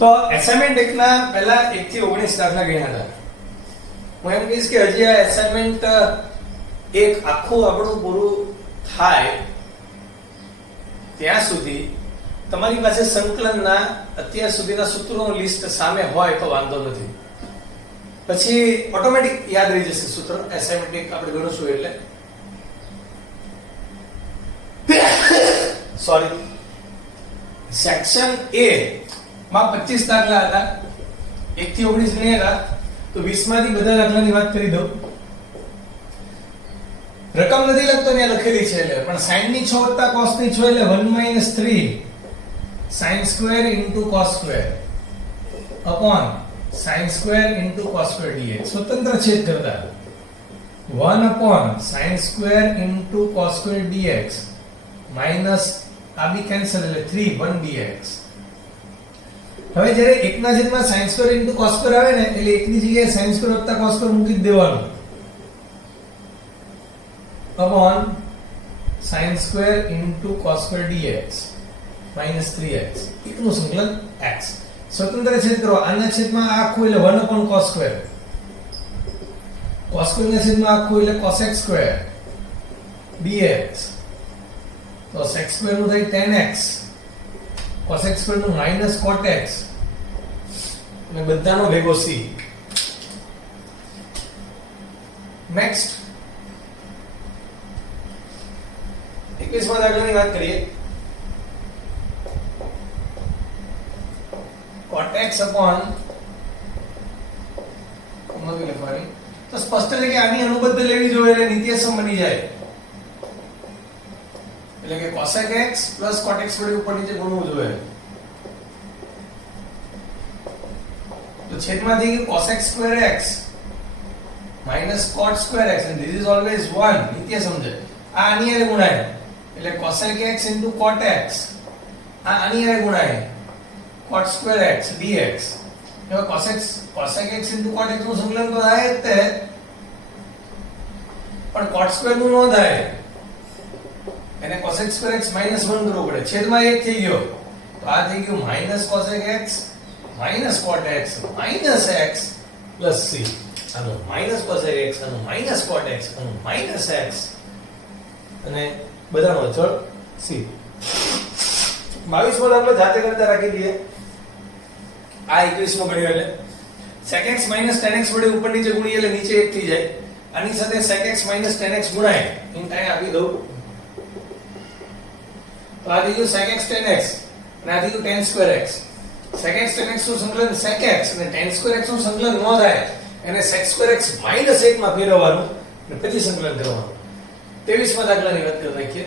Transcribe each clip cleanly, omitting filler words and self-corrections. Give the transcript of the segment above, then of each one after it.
તો એસાઇનમેન્ટ 1 ના પહેલા 1 થી 19 દાખલા ગણ્યા હતા. હું એમ કહીશ કે હજી આ એસાઇનમેન્ટ એક આખું આપણું પૂરું થાય ત્યાં સુધી તમારી પાસે સંકલનના અત્યાર સુધીના સૂત્રોનું લિસ્ટ સામે હોય તો વાંધો નથી. પછી ઓટોમેટિક યાદ રહી જશે સૂત્ર. એસાઇનમેન્ટ 1 આપણે ગણશું એટલે સોરી સેક્શન A માં 25 દાખલા હતા. 1 થી 19 ગણ્યા હતા. તો 20 માંથી બધા દાખલાની વાત કરી દઉં. રકમ નથી લખતો ત્યાં લખેલી છે એટલે, પણ sin ની 6 + cos ની 6 એટલે 1 - 3 sin square into cos square upon sin square into cos square dx. સ્વતંત્ર છેદ કરતા 1 upon sin square into cos square dx minus આ બી કેન્સલ એટલે 3 1 dx. હવે જ્યારે 1 ના છેદમાં sin square into cos square આવે ને એટલે 1 ની જગ્યાએ sin square વત્તા cos square મૂકી દેવાનું upon sin square into cos square dx minus 3x એકનું સંકલન x. સ્વતંત્ર છેદ કરો. આના છેદમાં આખું એટલે 1 upon cos square, cos square ના છેદમાં આખું એટલે cos x square dx. તો sec square નું થાય 10x, cos x square નું minus cot x અને બધાનો ભેગો c. નેક્સ્ટ 21 માં દાખલાની વાત કરીએ. cot x upon નવી લખવાની તો સ્પષ્ટ છે કે આની અનુબદ્ધ લેવી જોઈએ એટલે નિત્યસમ બની જાય. એટલે કે cosec x + cot x વડે ઉપર નીચે ગુણવું જોઈએ. તો છેદમાં થઈ ગયું cosec square x minus cot square x and this is always 1 નિત્યસમ છે. આ આની હારે ગુણાય એટલે cosec x into cot x. આ આની હારે ગુણાય cot square x dx. હવે cosec x into cot x નું સંકલન તો થાય જ તે, પણ cot square નું ન થાય. એને cosec square x minus 1 કરવું પડે. છેદમાં 1 થઈ ગયો તો આ થઈ ગયું minus cosec x minus cot x minus x plus c. આનું minus cosec x આનું minus cot x આનું minus x અને બધાનો અચળ c. 22 માં આપણે જાતે કરતા રાખી દઈએ. આ 21 માં ગણ્યો એટલે sec x minus tan x વડે ઉપર નીચે ગુણીએ એટલે નીચે 1 થઈ જાય. આની સાથે sec x minus tan x ગુણાય ઇન ટાઈમ આપી દઉં તો આ થઈ ગયું sec x tan x અને આ થઈ ગયું tan square x. sec x tan x નું સંકલન sec x અને tan square x નું સંકલન ન થાય એને sec square x minus 1 માં ફેરવવાનું અને પછી સંકલન કરવાનું. 23 માં દાખલાની વાત કરી નાખીએ.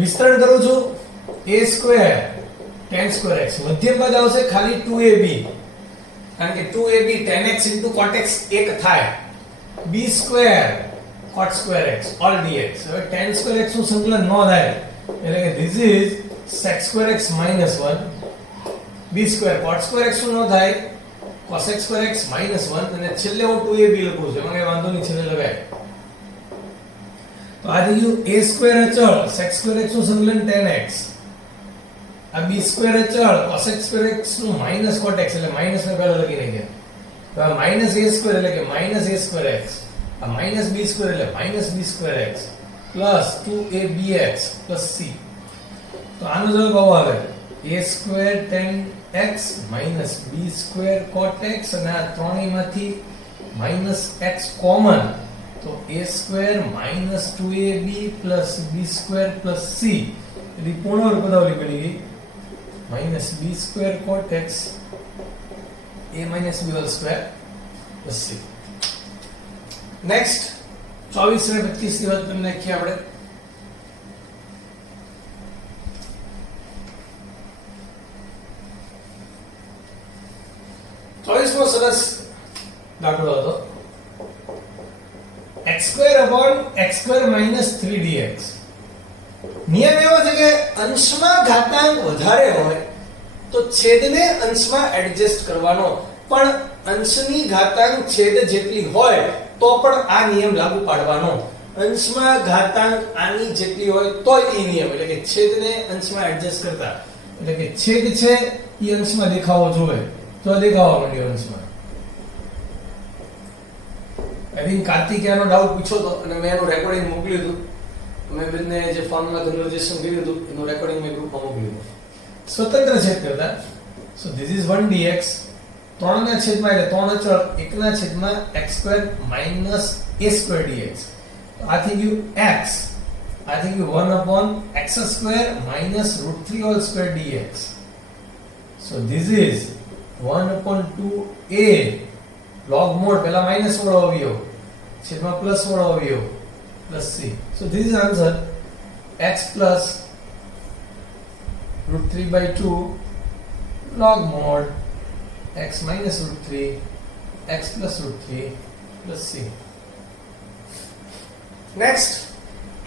વિસ્તરણ કરું છું a square tan square x મધ્ય પદ આવશે ખાલી 2ab કારણ કે 2ab tan x into cot x એક થાય. b square cot square x all dx. હવે tan square x નું સંકલન ન થાય એટલે કે this is sec square x minus 1. b square cot square x નું ન થાય cosec square x minus 1 અને છેલ્લે હું 2ab લખું છું એમાં કઈ વાંધો નહીં છેલ્લે લગાય. તો આ થઈ ગયું a square અચળ sec square x નું સંકલન tan x. આ b square અચળ cosec square x નું minus cot x એટલે માઈનસ ને પહેલા લખી નાખ્યા. તો આ minus a square એટલે કે minus a square x. આ minus b square એટલે minus b square x plus 2abx plus c. તો આનો જવાબ આવો આવે a square tan x minus b square cot x અને આ ત્રણેયમાંથી minus x કોમન તો a square minus 2ab plus b square plus c એની પૂર્ણ પદાવલી બની ગઈ minus b square cot x a minus b whole square plus c. Next 24 અને 25 ની વાત તમને નાખીએ આપણે. સરસ દાખલો હતો. x square upon x square minus 3 dx. નિયમ એવો છે કે અંશમાં ઘાતાંક વધારે હોય તો છેદને અંશમાં એડજસ્ટ કરવાનો, પણ અંશની ઘાતાંક છેદ જેટલી હોય તો પણ આ નિયમ લાગુ પાડવાનો. અંશમાં ઘાતાંક આની જેટલી હોય તોય ઈ નિયમ, એટલે કે છેદને અંશમાં એડજસ્ટ કરતા, એટલે કે છેદ છે ઈ અંશમાં દેખાવો જોઈએ, તો દેખાવા માંડ્યો અંશમાં. આઈ થિંક કાર્તિકે આનો ડાઉટ પૂછ્યો હતો અને મેં એનું રેકોર્ડિંગ મોકલ્યું હતું. મેં બંને જે ફોર્મમાં કન્વર્ઝેશન કર્યું હતું એનું રેકોર્ડિંગ મેં ગ્રુપમાં મોકલ્યું હતું. સ્વતંત્ર છેદ કરતા, સો ધીસ ઇઝ 1 dx, 3 ના છેદમાં એટલે 3 અચળ 1 ના છેદમાં x² minus a² dx. I think you x. I think you 1 upon x² minus √3 whole square dx. So this is 1 upon 2a log mod પહેલા માઈનસ વાળો અવયવ છેદમાં પ્લસ વાળો અવયવ plus c. So this is answer x plus √3/2 log mod x minus √3 x plus √3 plus c. Next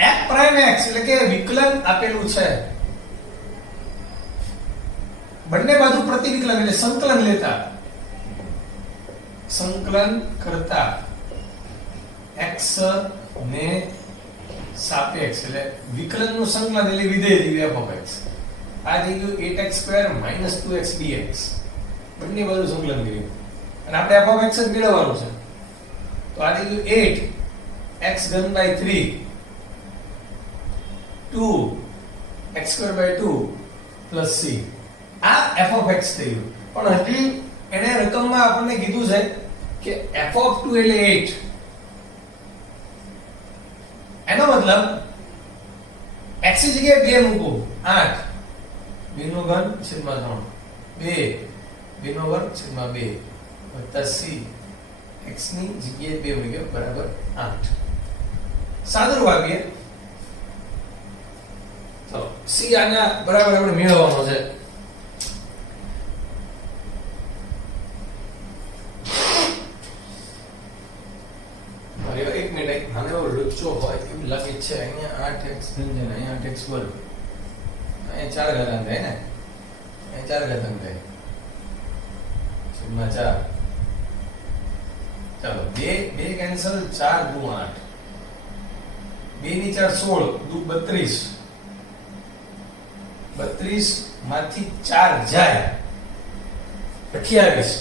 f prime x એટલે કે વિકલન આપેલું છે, બંને બાજુ પ્રતિવિકલન એટલે સંકલન લેતા, સંકલન કરતા x ને સાપેક્ષ એટલે વિકલનનું સંકલન એટલે વિધેય f of x. આ થઈ ગયું 8x² - 2x dx. બંને બાજુ સંકલન કર્યું અને આપણે f of x જ મેળવવાનું છે, તો આ થઈ ગયું 8 x ઘન by 3 2 x²/2 plus c. આ f of x થયું. પણ હજી એને રકમમાં આપણને કીધું છે કે f of 2 એટલે 8. એનો મતલબ x ની જગ્યાએ 2 મૂકો 8 2 નો ઘન છેદમાં 3 2 2 નો વર્ગ છેદમાં 2 વત્તા c x ની જગ્યાએ 2 મૂક્યો બરાબર 8. સાદું વાક્ય. તો c આના બરાબર આપણે મેળવવાનો છે. હવે એક મિનિટ આને એવો લુચ્ચો હોય એવું લાગે છે. અહીંયા 8x ધન છે ને અહીંયા 8x વર્ગ, અહીંયા 4 ઘાતાંક થાય ને, અહીંયા 4 ઘાતાંક થાય છેદમાં 4. ચાલો 2 કેન્સલ, 4 દુ 8, 2 ની 4 16 દુ 32, 32 માંથી 4 જાય 28,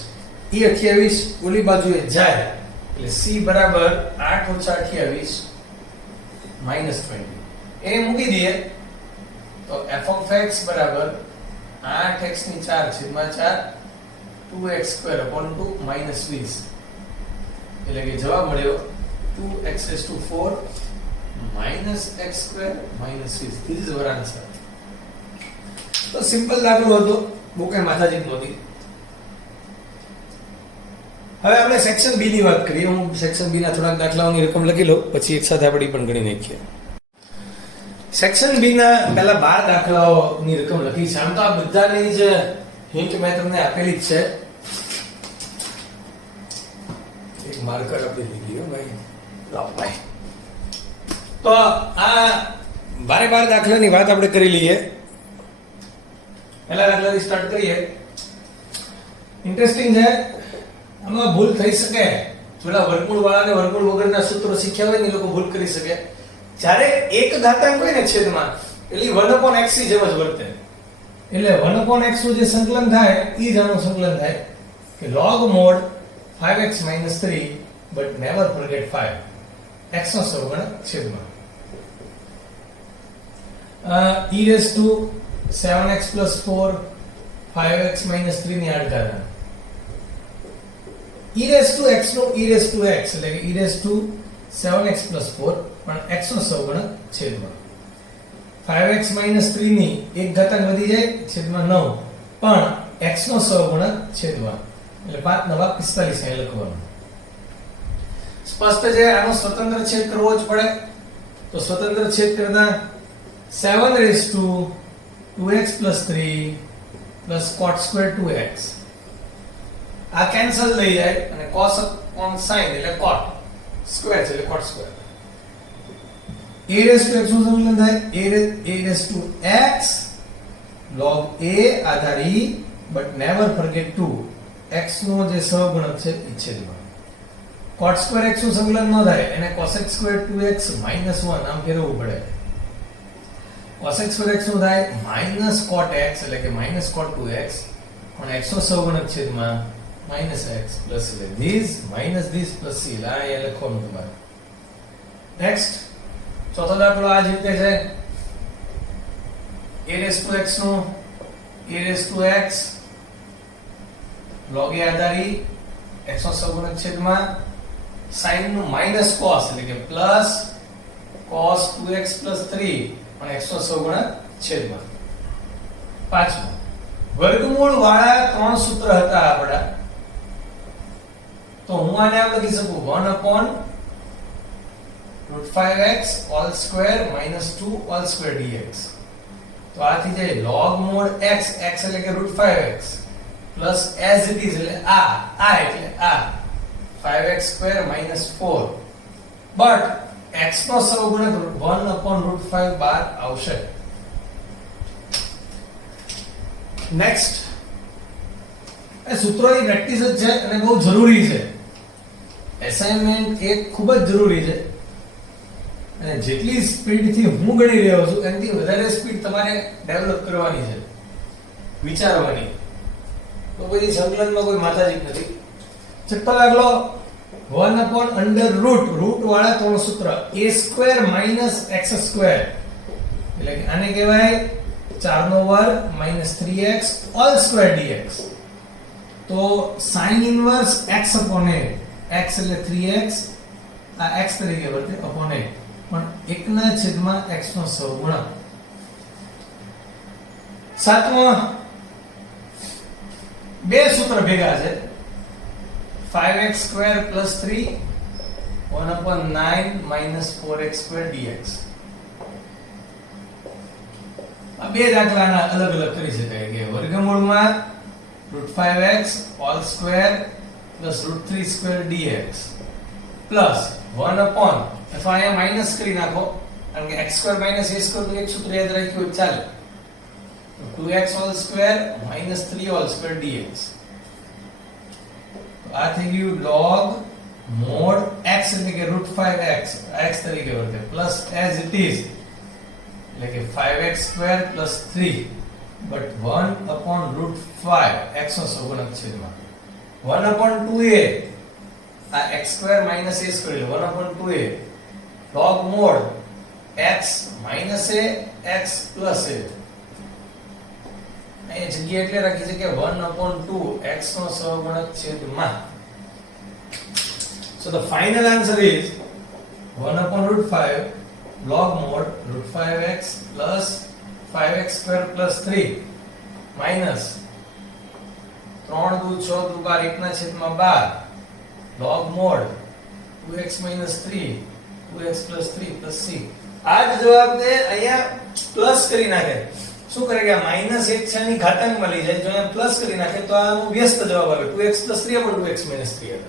એ 28 ઓલી બાજુએ જાય એટલે c બરાબર 8 - 28 - 20. એ મૂકી દઈએ તો f of x બરાબર 8x ની 4 છેદમાં 4 2x² upon 2 minus 20. એટલે કે જવાબ મળ્યો 2x⁴ minus x² minus 20. This is our answer. તો સિમ્પલ દાખલો હતો, બહુ કઈ માથાજીત નહોતી. હવે આપણે સેક્શન બી ની વાત કરીએ. હું સેક્શન બી ના થોડાક દાખલાઓની રકમ લખી લઉં, પછી એક સાથે આપણે પણ ગણી નાખીએ. સેક્શન બી ના પહેલા 12 દાખલાઓની રકમ લખી છે. આમ તો આ બધાની જ હિન્ટ મેં તમને આપેલી જ છે. એક માર્કર આપી દીધી હો ભાઈ, લાવ ભાઈ. તો આ 12 દાખલાની વાત આપણે કરી લઈએ. પહેલા દાખલાથી સ્ટાર્ટ કરીએ. ઇન્ટરેસ્ટિંગ છે. આમાં ભૂલ થઈ શકે. થોડા વર્ગમૂળ વાળાને વર્ગમૂળ વગરના સૂત્રો શીખ્યા હોય ને એ લોકો ભૂલ કરી શકે. જ્યારે એક ઘાતાંક હોય ને છેદમાં એટલે 1/x ની જેમ જ વર્તે. એટલે 1/x નું જે સંકલન થાય ઈ જ આનું સંકલન થાય કે log mod 5x - 3 but never forget 5. x નો સહગુણક છેદમાં e⁻7x + 4 5x - 3 ની આડઘાત. e⁻x નો e⁻x એટલે કે e⁻7x + 4 પણ x નો સહગુણક છેદમાં 5x - 3 ની એક ઘાતાંક વધી જાય છેદમાં 9 પણ x નો સહગુણક છેદમાં, એટલે 5 * 9 = 45 અહીં લખવાનું. સ્પષ્ટ છે. આનો સ્વતંત્ર છેદ કરવો જ પડે. તો સ્વતંત્ર છેદ કરતા 7⁻2x + 3 + cot² 2x આ કેન્સલ થઈ જાય અને cos upon sin એટલે cot સ્ક્વેર છે એટલે cot સ્ક્વેર. a⁻x નું સંકલન થાય a⁻x log a Aadhaar e but never forget 2. x નો જે સહગુણક છે એ છેદમાં cot square x નું સંકલન ન થાય એને cosec square 2x -1 આમ ફેરવવું પડે. cosec square x નું થાય -cot x એટલે કે -cot 2x પણ x નો સહગુણક છેદમાં -x પ્લસ એટલે these minus these plus c આ એ લખવાનું તમારે. નેક્સ્ટ ચોથો દાખલો આ જ રીતે છે. a raised to x નું a raised to x log a આધારી x નો સહગુણક છેદમાં sin નું માઈનસ cos એટલે કે પ્લસ cos 2x 3 પણ x નો સહગુણક છેદમાં. પાંચમો વર્ગમૂળ વાળા ત્રણ સૂત્ર હતા આપડા, તો હું આને આમ લખી શકું 1/√5x all square minus 2 all square dx. તો આ થઈ જાય log mod x, x એટલે કે √5x plus as it is એટલે આ એટલે આ 5x square minus 4 but x નો સહગુણક 1/√5 બાર આવશે. નેક્સ્ટ એ સૂત્રોની પ્રેક્ટિસ જ છે અને બહુ જરૂરી છે. એસાઇનમેન્ટ એક ખૂબ જ જરૂરી છે અને જેટલી સ્પીડથી હું ગણી રહ્યો છું એનાથી વધારે સ્પીડ તમારે ડેવલપ કરવાની છે, વિચારવાની. તો પછી સંકલનમાં કોઈ માથાજી નથી. છઠ્ઠો દાખલો 1/√, રૂટ વાળા ત્રણ સૂત્ર a² - x² એટલે કે આને કહેવાય 4 નો વર્ગ -3x all square dx. તો sin inverse x upon a, x એટલે 3x આ x તરીકે વર્તે upon a પણ 1 ના છેદમાં x નો સહગુણક. સાતમો બે સૂત્ર ભેગા છે 5x² + 3 1/9 - 4x² dx. આ બે દાખલાના અલગ અલગ કરી શકાય કે વર્ગમૂળમાં √5x all square plus √3² dx plus 1 upon અથવા અહીંયા માઈનસ કરી નાખો કારણ કે x² - a² તો એક સૂત્ર યાદ રાખ્યું ચાલે. 2x all square - 3 all square dx. આ થઈ ગયું log mod x એટલે કે √5x x તરીકે વર્તે plus as it is એટલે કે 5x² + 3 but 1/√5 x નો સહગુણક છેદમાં 1/2a આ x² - a² એટલે 1/2a log mod x - a x + a. અહીં જગ્યા એટલે રાખી છે કે 1/2 x નો સહગુણક છેદમાં. So the final answer is 1/5 log mod √5x plus 5x² + 3 minus 3 દુ 6 દુ 12 1 ના છેદમાં 12 log mod 2x - 3 2x + 3 + c. આ જ જવાબને અહીંયા પ્લસ કરી નાખે. શું કરે કે આ -1 છે ની ઘાતાંકમાં લઈ જાય. જો અહીંયા પ્લસ કરી નાખે તો આનો વ્યસ્ત જવાબ આવે 2x + 3/2x - 3.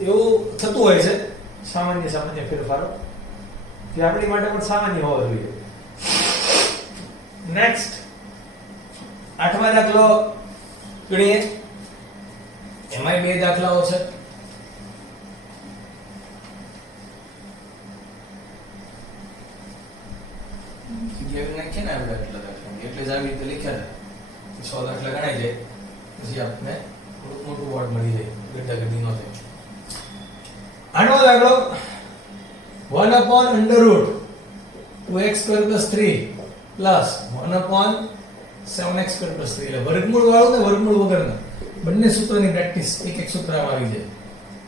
એવું થતું હોય છે સામાન્ય ફેરફારો જે આપણી માટે પણ સામાન્ય હોવો જોઈએ. નેક્સ્ટ આઠમા દાખલો ગણીએ. એમાંય બે દાખલાઓ છે. નાખીએ ને આપણે આટલા દાખલા એટલે જ આવી રીતે લખ્યા હતા 6 દાખલા ગણાઈ જાય પછી આપણે થોડું મોટું બોર્ડ મળી જાય ગड्ढा-ગड्ढी ન થાય. આનો દાખલો 1/√2x² + 3 plus 1/7x² + 3 એટલે વર્ગમૂળ વાળું ને વર્ગમૂળ વગરના બંને સૂત્રોની પ્રેક્ટિસ એક એક સૂત્રમાં આવી જાય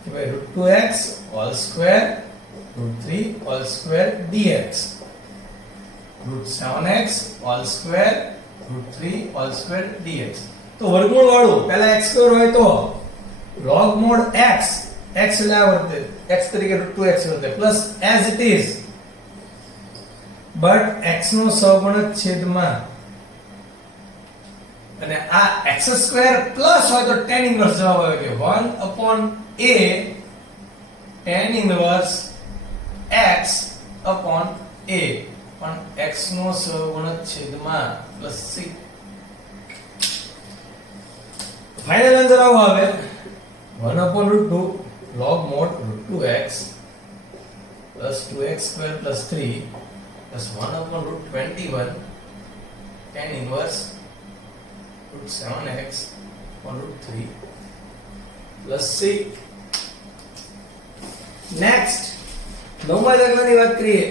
કે ભાઈ √2x all square √3 all square dx √7x all square √3 all square dx. તો વર્ગમૂળ વાળું પહેલા x² હોય તો log mod x x એટલે આ વર્તે x તરીકે √2x વર્તે plus as it is but x નો સહગુણક છેદમાં અને આ x² પ્લસ હોય તો tan ઇન્વર્સ જવાબ આવે કે 1/a tan inverse x upon a પણ x નો સહગુણક છેદમાં પ્લસ c. ફાઇનલ આન્સર આવો આવે 1/√2 log mod root 2x plus 2x square plus 3 plus 1 upon root 21 tan inverse root 7x upon root 3 plus c. Next નવમા દાખલાની વાત કરીએ.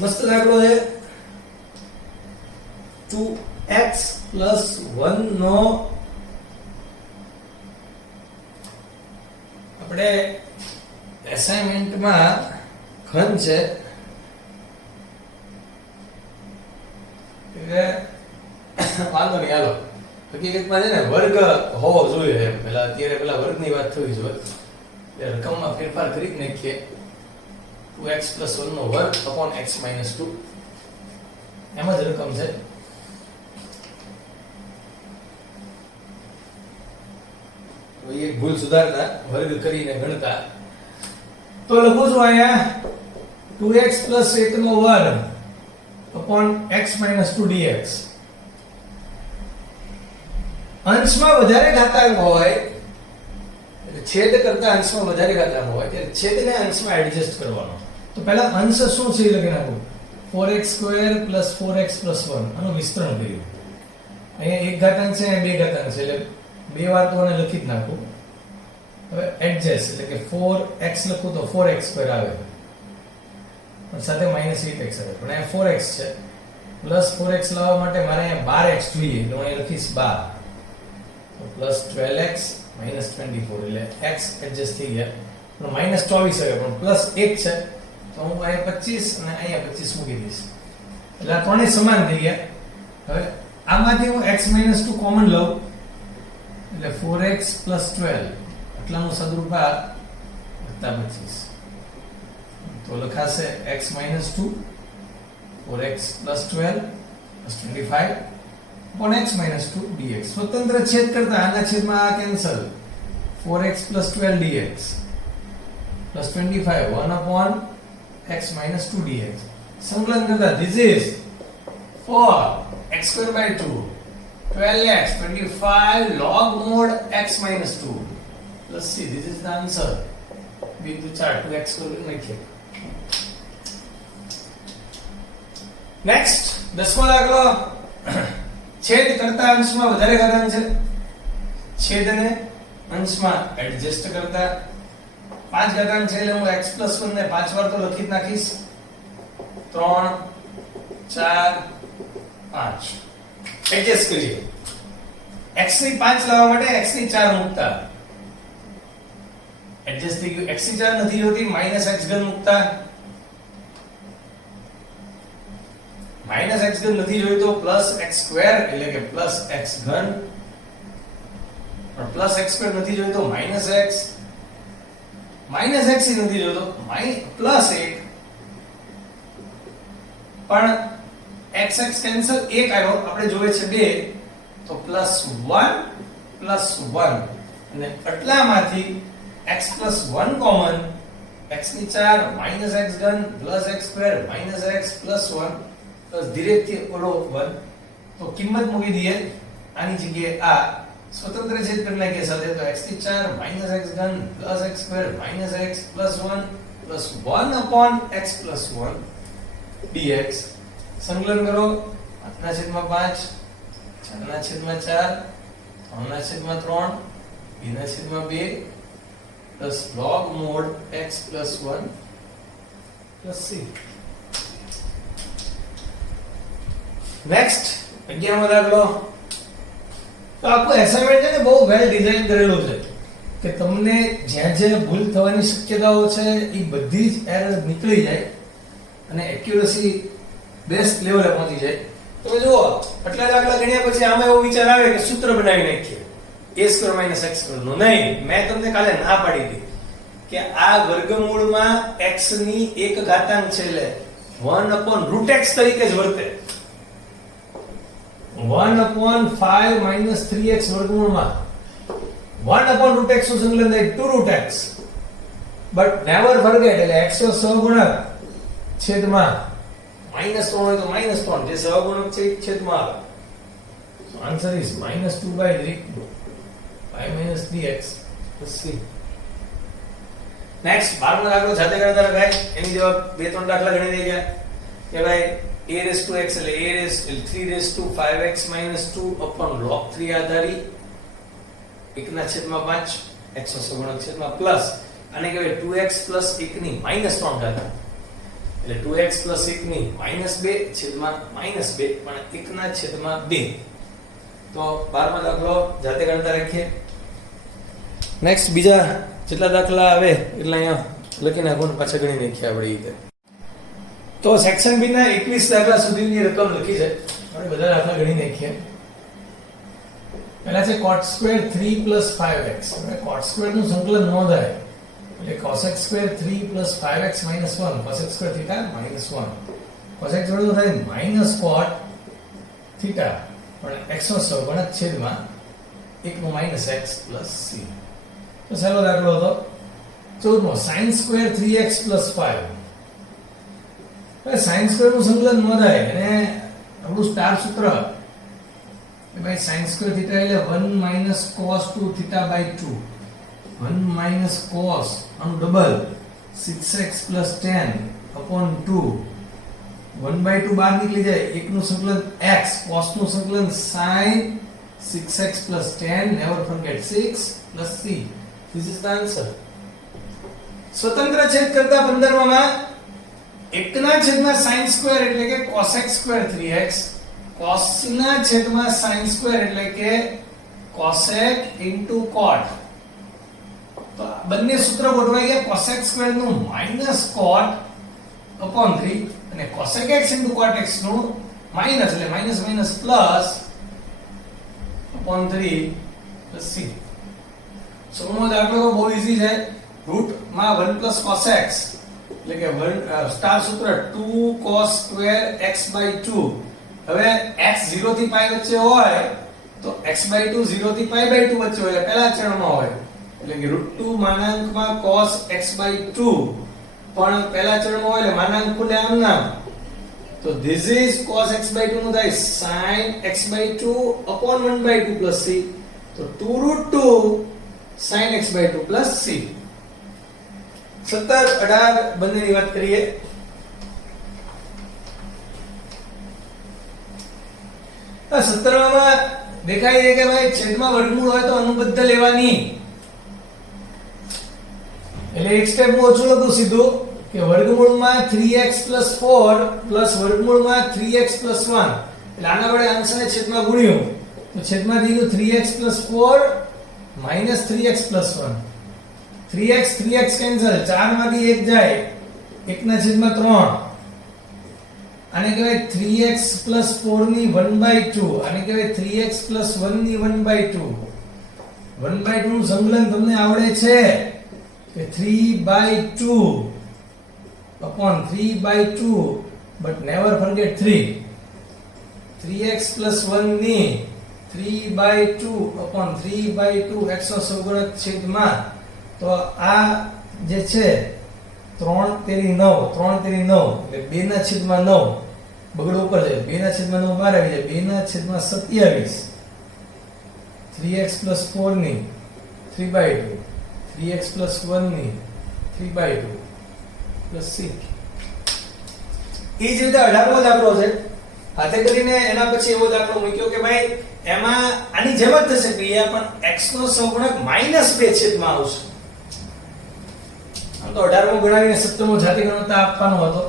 મસ્ત દાખલો છે. 2x plus 1 નો આપણે એસાઇનમેન્ટમાં ઘન છે એટલે વાંધો નહીં. હાલો હકીકતમાં છે ને વર્ગ હોવો જોઈએ એમ. અત્યારે પેલા વર્ગની વાત થવી જોઈએ એટલે રકમમાં ફેરફાર કરી જ નાખીએ. 2x plus 1 નો વર્ગ upon x minus 2 એમ જ રકમ છે. તો એક ભૂલ સુધારતા વર્ગ કરીને ગણતા તો લખું છું અહીંયા 2x plus 1 નો વર્ગ upon x minus 2 dx. અંશમાં વધારે ઘાતાંક હોય એટલે છેદ કરતા અંશમાં વધારે ઘાતાંક હોય ત્યારે છેદને અંશમાં એડજસ્ટ કરવાનો. તો પહેલા અંશ શું છે લખી નાખું. 4x square plus 4x plus 1 આનું વિસ્તરણ કર્યું. અહીંયા એક ઘાતાંક છે અને બે ઘાતાંક છે એટલે બે વાર તો આને લખી જ નાખું. હવે એડજસ્ટ એટલે કે 4x લખું તો 4x સ્ક્વેર આવે પણ સાથે -8x આવે પણ અહીંયા 4x છે પ્લસ 4x લાવવા માટે મારે અહીંયા 12x જોઈએ એટલે હું અહીં લખીશ 12 તો પ્લસ 12x minus 24 એટલે x એડજસ્ટ થઈ ગયા પણ -24 આવે પણ પ્લસ 1 છે તો હું અહીંયા 25 અને અહીંયા 25 મૂકી દઈશ એટલે આ ત્રણેય સમાન થઈ ગયા. હવે આમાંથી હું x - 2 કોમન લઉં એટલે 4x plus 12 આટલાનું સદરૂપા વત્તા 25 તો લખાશે x minus 2 4x plus 12 plus 25 upon x minus 2 dx. સ્વતંત્ર છેદ કરતા આના છેદમાં આ cancel 4x plus 12 dx plus 25 1 upon x minus 2 dx. સંકલન કરતા this is 4 x square by 2 12x 25 log mod x minus 2 plus c. This is the answer. બિંદુ 4 2x square લખીએ. નેક્સ્ટ 10મો દાખલો. છેદ કરતા અંશમાં વધારે ઘાતાંક છે છેદને અંશમાં એડજસ્ટ કરતા 5 ઘાતાંક છે એટલે હું x plus 1 ને 5 વાર તો લખી જ નાખીશ. 3 4 5 એડજસ્ટ કરીએ. x ની 5 લાવવા માટે x ની 4 મૂકતા એડજસ્ટ થઈ ગયું. x ની 4 નથી જોતી -x ઘન મૂકતા -x ઘન નથી જોયું તો +x સ્ક્વેર એટલે કે +x ઘન પણ +x સ્ક્વેર નથી જોયું તો -x -x ઈ નથી જોયું તો +1 પણ x કેન્સલ 1 આવ્યો આપણે જોઈએ છે 2 તો +1 અને આટલામાંથી x + 1 કોમન x ની 4 -x ઘન +x square -x +1 plus directly ઓલો 1 તો કિંમત મૂકી દઈએ આની જગ્યાએ આ સ્વતંત્ર છેદ કરી નાખીએ સાથે તો x ની 4 -x ઘન +x square -x +1 +1 upon x + 1 dx. સંકલન કરો 8/5 6/4 3/3 2/2 plus log mod x plus 1 plus c. Next 11મો દાખલો. તો આખું એસાઇનમેન્ટ છે ને બહુ વેલ ડિઝાઇન કરેલું છે કે તમને જ્યાં જ્યાં ભૂલ થવાની શક્યતાઓ છે એ બધી જ એરર નીકળી જાય અને એક્યુરસી બેસ્ટ લેવલે પહોંચી જાય. તમે જુઓ આટલા દાખલા ગણ્યા પછી આમાં એવો વિચાર આવે કે સૂત્ર બનાવી નાખીએ a² - x² નું. નહીં, મેં તમને કાલે ના પાડી હતી કે આ વર્ગમૂળમાં x ની એક ઘાતાંક છે એટલે 1/√x તરીકે જ વર્તે. 1/5 - 3x વર્ગમૂળમાં 1/√x નું સંકલન થાય 2√x બટ નેવર ફોરગેટ એટલે x નો સહગુણક છેદમાં -3 હોય તો -3 જે સહગુણક છે છેદમાં આવે. So answer is -2/3 5 - 3x plus c. Next 12મો દાખલો જાતે ગણતા લખાય. એની જવાબ બે ત્રણ દાખલા ગણી દઈ ગયા કે ભાઈ a raised to x એટલે a raised 3 raised to 5x - 2 upon log 3 આધારી 1/5 x નો સગુણક છેદમાં પ્લસ અને કહેવાય 2x + 1 ની -3 ઘાત એટલે 2x + 1 ની -2 છેદમાં -2 પણ 1/2. તો 12મો દાખલો જાતે ગણતા રાખીએ. નેક્સ્ટ બીજા જેટલા દાખલા આવે એટલે અહીંયા લખી નાખો ને પાછા ગણી નાખીએ આપણે રીતે. તો સેક્શન બી ના 21 દાખલા સુધીની રકમ લખી છે. આપણે બધા દાખલા ગણી નાખીએ. પહેલા છે cot square 3 + 5x. હવે cot square નું સંકલન ન થાય એટલે cosec square 3 + 5x - 1 cosec square theta -1 cosec square નું થાય -cot theta પણ x નો સહગુણક છેદમાં 1 - x + c. તો સહેલો દાખલો હતો 14મો sin square 3x + 5. હવે sin square નું સંકલન ન થાય અને આપણું સ્ટાર સૂત્ર કે ભાઈ sin square theta એટલે 1 - cos 2 theta / 2 1 - cos આનું ડબલ 6x + 10 upon 2 1/2 બહાર નીકળી જાય. 1 નું સંકલન x cos નું સંકલન sin 6x + 10 never forget 6 + c. This is the answer. સ્વતંત્ર છેદ કરતા 15માં 1/sin² એટલે કે cosec square 3x cos ના છેદમાં sin² એટલે કે cosec * cot. તો બંને સૂત્ર ગોઠવાઈ ગયા. cosec square નું -cot upon 3 અને cosec x * cot x નું માઈનસ એટલે માઈનસ પ્લસ upon 3 + c. સોમનો દાખલો બહુ ઈઝી છે. રૂટ માં 1 + cos x એટલે કે સ્ટાર સૂત્ર 2 cos square x/2. હવે x 0 થી π વચ્ચે હોય તો x/2 0 થી π/2 વચ્ચે હોય એટલે પહેલા ચરણમાં હોય એટલે કે √2 માનાંકમાં cos x/2 પણ પહેલા ચરણમાં હોય એટલે માનાંક ખુલે આમ નામ. તો this is cos x/2 નું થાય sin x/2 upon 1/2 + c. તો 2√2 sin x/2 + c. 17 18 બંનેની વાત કરીએ. આ 17માં દેખાય છે કે ભાઈ છેદમાં વર્ગમૂળ હોય તો અનુબદ્ધ લેવાની. એટલે એક સ્ટેપ હું ઓછું લખું સીધું કે વર્ગમૂળમાં 3x + 4 + વર્ગમૂળમાં 3x + 1 એટલે આના વડે અંશને છેદમાં ગુણ્યું તો છેદમાં થઈ ગયું 3x + 4 - 3x + 1. 3x કેન્સલ 4 માંથી 1 જાય 1/3. આને કહેવાય 3x + 4 ની 1/2. આને કહેવાય 3x + 1 ની 1/2. 1/2 નું સંકલન તમને આવડે છે કે 3/2 upon 3/2 but never forget 3. 3x + 1 ની 3/2 upon 3/2 x નો સહગુણક છેદમાં તો આ જે છે 3 તેરી 9 3 તેરી 9 એટલે 2/9 બગડો ઉપર જાય 2/9 બહાર આવી જાય 2/27. 3x + 4 ની 3/2 3x + 1 ની 3/2 + c. એ જ રીતે 18મો દાખલો છે. હાથે કરીને એના પછી એવો દાખલો મૂક્યો કે ભાઈ એમાં આની જેમ જ થશે ક્રિયા પણ x નો સહગુણક -2 છેદમાં આવશે. આમ તો 18મો ગણાવીને 17મો જાતે ગણતા આપવાનો હતો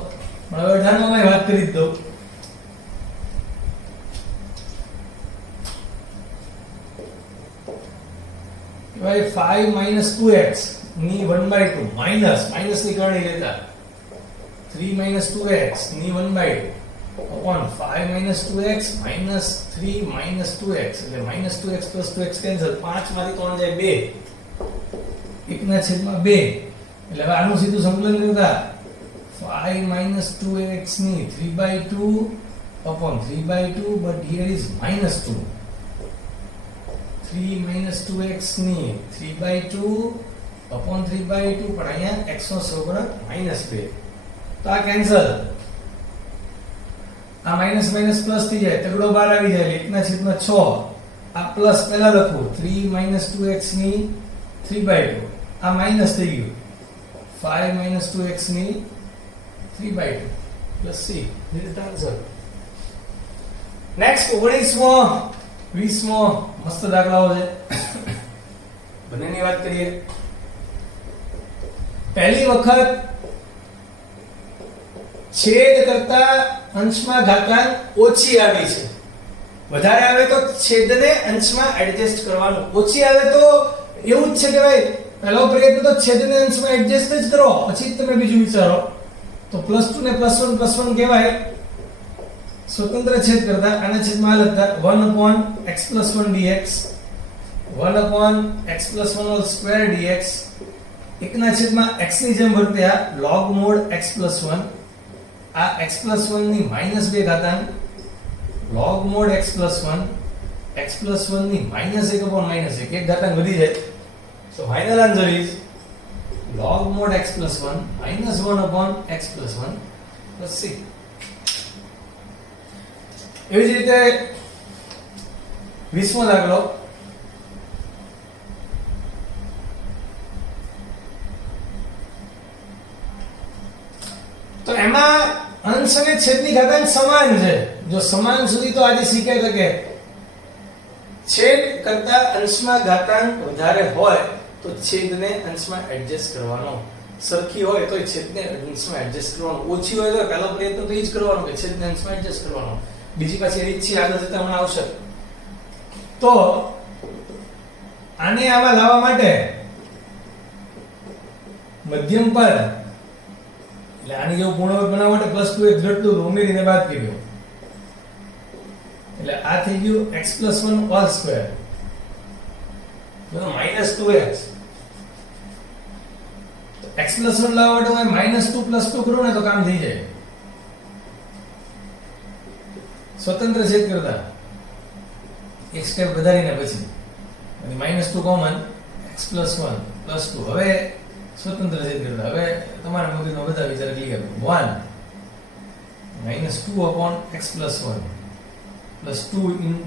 પણ હવે 18મો માં વાત કરી જ દઉં. ભાઈ 5 - 2x ની 1/2 માઈનસ ની કરણી લેતા 3 - 2x ની 1/2 upon 5 - 2x minus 3 - 2x એટલે -2x + 2x કેન્સલ 5 માંથી 3 જાય 2 1/2 એટલે હવે આનું સીધું સંકલન કરતા 5 - 2x ની 3/2 upon 3/2 but here is -2 3 - 2x ની 3/2 upon 3/2 પણ અહીંયા x નો સહગુણક -2 તો આ કેન્સલ. આ માઈનસ પ્લસ થઈ જાય તગડો બહાર આવી જાય 1/6. આ પ્લસ પહેલા લખું 3 - 2x ની 3/2 આ માઈનસ થઈ ગયું 5 minus 2x ની 3/2 plus c. This is the answer. Next 19મો 20મો મસ્ત દાખલાઓ છે. બંનેની વાત કરીએ. પહેલી વખત છેદ કરતા અંશમાં ઘાતાંક ઓછી આવી છે. વધારે આવે તો છેદને અંશમાં એડજસ્ટ કરવાનું. ઓછી આવે તો એવું જ છે કે ભાઈ પહેલો પ્રયત્ન તો છેદને અંશમાં એડજસ્ટ જ કરો, પછી તમે બીજું વિચારો. તો +2 ને +1 કહેવાય સ્વતંત્ર છેદ કરતા. આના છેદમાં આ લખતા 1/x + 1 dx 1/x + 1 whole square dx. એકના છેદમાં x ની જેમ વર્ત્યા log mod x + 1. આ x + 1 ની -2 ઘાતાંક log mod x + 1 x + 1 ની -1/-1 એક ઘાતાંક વધી જાય. So final answer is log mod x + 1 -1/x + 1 plus c. એવી જ રીતે 20મો દાખલો. તો એમાં અંશ અને છેદની ઘાતાંક સમાન છે. જો સમાન સુધી તો આજે શીખ્યા હતા કે છેદ કરતા અંશમાં ઘાતાંક વધારે હોય તો છેદને અંશમાં એડજસ્ટ કરવાનો. સરખી હોય તો છેદને અંશમાં એડજસ્ટ કરવાનો. ઓછી હોય તો પહેલો પ્રયત્ન તો એ જ કરવાનો કે છેદને અંશમાં એડજસ્ટ કરવાનો. બીજી પાછી એ જ છે, આગળ જતા હમણાં આવશે. તો આને આમાં લાવવા માટે મધ્યમ પર એટલે આની જેવું પૂર્ણવર્ગ બનાવવા માટે +2x ઘટતું ઉમેરીને બાદ કર્યો. એટલે આ થઈ ગયું x + 1 whole square -2x. x + 1 લાવવા માટે -2 + 2 કરું ને તો કામ થઈ જાય. સ્વતંત્ર છેદ કરતા એક સ્ટેપ વધારીને પછી અને -2 કોમન x + 1 + 2. હવે સ્વતંત્ર છેદ કરતા હવે તમારા મગજમાં બધા વિચાર ક્લિયર. 1 -2/x + 1 +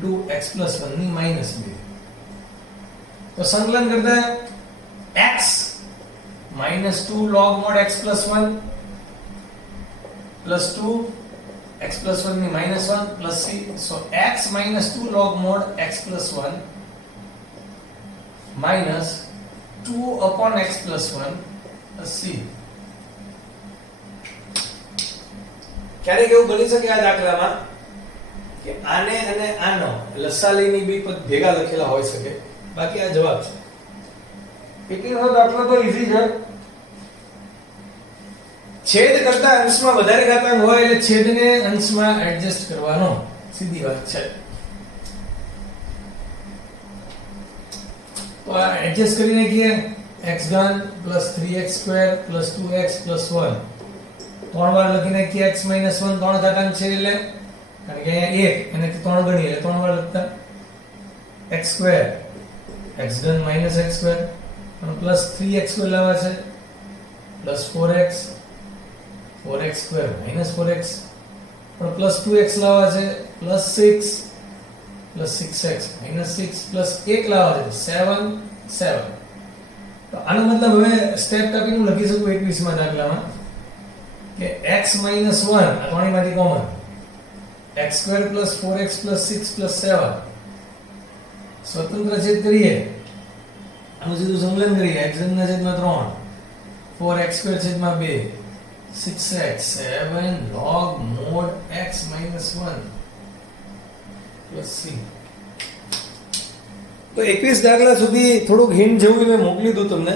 2 * x + 1 ની -2. તો સંકલન કરતા x -2 log mod x + 1 + 2 x + 1 ની -1 plus c. So x -2 log mod x + 1 -2/x + 1 plus c. ક્યારેક એવું બની શકે આ દાખલામાં કે આને અને આનો લસાલીની બે પદ ભેગા લખેલા હોઈ શકે. બાકી આ જવાબ છે. કેટલીનો દાખલો તો ઈઝી છે. છેદ કરતા અંશમાં વધારે ઘાતાંક હોય એટલે છેદને અંશમાં એડજસ્ટ કરવાનો. સીધી વાત છે. તો આ એડજસ્ટ કરીને કીએ x3 + 3x² + 2x + 1 ત્રણ વાર લખીને કે x - 1 ત્રણ ઘાતાંક છે એટલે કારણ કે અહીંયા 1 અને 3 ગણી એટલે ત્રણ વાર લખતા x² x3 - x² અને +3x² લાવવા છે +4x 4x² - 4x પણ +2x લાવવા છે +6 +6x - 6 +1 લાવવા છે 7 7. તો આનો મતલબ હવે સ્ટેપ કાપીને હું લખી શકું 21મા દાખલામાં કે x - 1 આ ત્રણેયમાંથી કોમન x² + 4x + 6 + 7 સ્વતંત્ર છેદ કરીએ. આનું સીધું સંકલન કરીએ. x ના છેદમાં 3 4x² છેદમાં 2 6x 7 log mod x - 1 plus c. તો 21 દાખલા સુધી થોડુંક હિન્ટ જેવું મેં મોકલી દઉં તમને.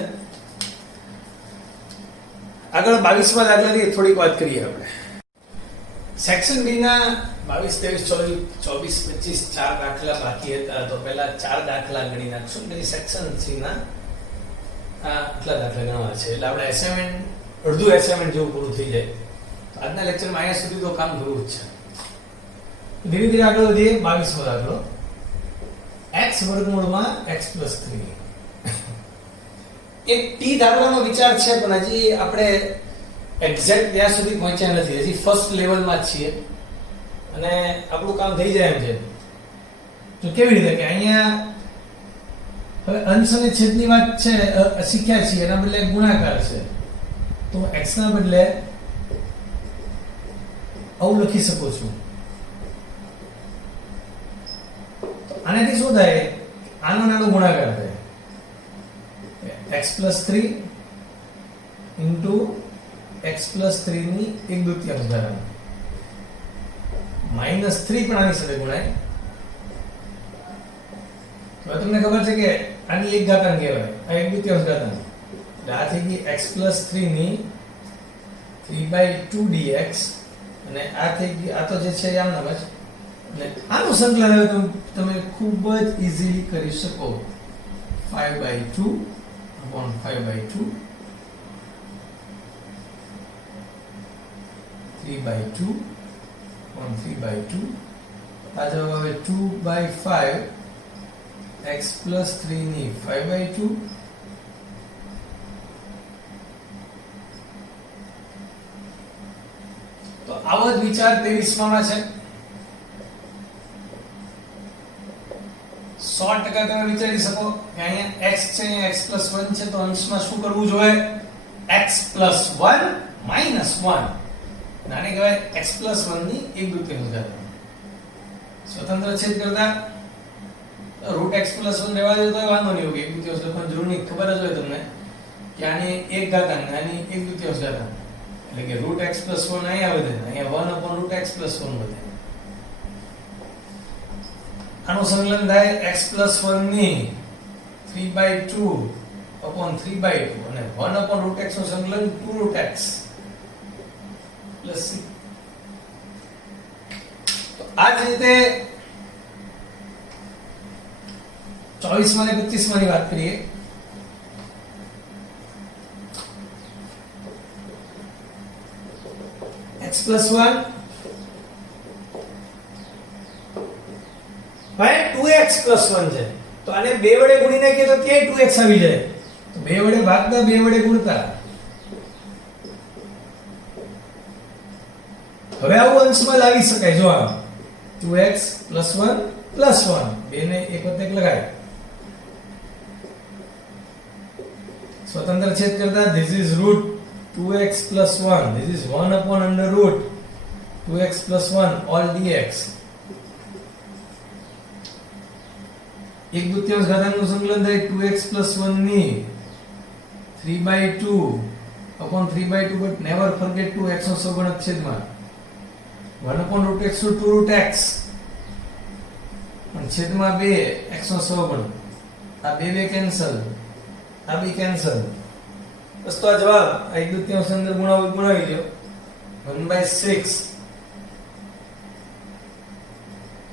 આગળ 22મા દાખલાની થોડીક વાત કરીએ આપણે. સેક્શન બી ના 22 23 24 25 ચાર દાખલા બાકી હતા. તો પહેલા ચાર દાખલા ગણી નાખશું પછી સેક્શન સી ના આટલા દાખલા ગણવા છે એટલે આપણે એસાઇનમેન્ટ અડધું એસાઇનમેન્ટ જેવું પૂરું થઈ જાય. આજના લેક્ચરમાં અહીંયા સુધી તો કામ કરવું જ છે. ધીરે ધીરે આગળ વધીએ. 22મો દાખલો x વર્ગમૂળમાં x + 3. એક ટી ધારવાનો વિચાર છે પણ હજી આપણે એક્ઝેક્ટ ત્યાં સુધી પહોંચ્યા નથી. હજી ફર્સ્ટ લેવલમાં જ છીએ અને આપણું કામ થઈ જાય એમ છે. તો કેવી રીતે કે અહીંયા હવે અંશ અને છેદની વાત છે શીખ્યા છીએ એના બદલે ગુણાકાર છે. તો x ના બદલે આવું લખી શકો છો. આનાથી શું થાય? આનો નાનો ગુણાકાર થાય. x + 3 into x + 3 ની 1/2 ઘાતાંક. -3 પણ આની સાથે ગુણાય. હવે તમને ખબર છે કે આની એક ઘાતાંક કહેવાય, આ 1/2 ઘાતાંક. એટલે આ થઈ ગઈ x + 3 ની 3/2 dx અને આ થઈ ગઈ, આ તો જે છે આમ નામ જ. અને આનું સંકલન હવે તમે ખૂબ જ ઈઝીલી કરી શકો. 5/2 upon 5/2 3/2 upon 3/2 આ જવાબ આવે 2/5 x + 3 ની 5/2 તો આવો જ વિચાર 23 માં છે. 100% તમે વિચારી શકો કે અહીંયા x છે, અહીંયા x + 1 છે, તો અંશમાં શું કરવું જોઈએ? x + 1 - 1. આને કહેવાય x + 1 ની 1/2 ઘાતાંક. સ્વતંત્ર છેદ કરતા √x + 1 રહેવા દે તો વાંધો નહીં હોય, 1/2 લખવાની જરૂર નહીં. ખબર જ હોય તમને કે આની એક ઘાતાંક ને આની 1/2 ઘાતાંક, એટલે કે √x + 1 અહીંયા વધે, અહીંયા 1/√x + 1 વધે. આનું સંકલન થાય x + 1 ની 3/2 upon 3/2 અને 1/√x નું સંકલન 2√x + c. તો આ જ રીતે 24 માં અને 25 માં ની વાત કરીએ. x + 1 ભાઈ 2x + 1 છે, તો આને 2 વડે ગુણી નાખીએ તો ત્યાંય 2x આવી જાય. તો 2 વડે ભાગતા 2 વડે ગુણતા. હવે આવું અંશમાં લાવી શકાય. જો આ 2x + 1 + 1 બે ને એક વખત લગાય. સ્વતંત્ર છેદ કરતા this is √2x + 1, this is 1/√2x + 1 all dx. 1/2 ઘાતાંકનું સંકલન થાય 2x + 1 ની 3/2 upon 3/2, but never forget to x નો સહગુણક છેદમાં 1/√x to 2√x અને છેદમાં 2 x નો સહગુણક. આ 2 કેન્સલ, આ બી કેન્સલ. બસ તો આ જવાબ 1/2 અંદર ગુણાવી લ્યો. 1/6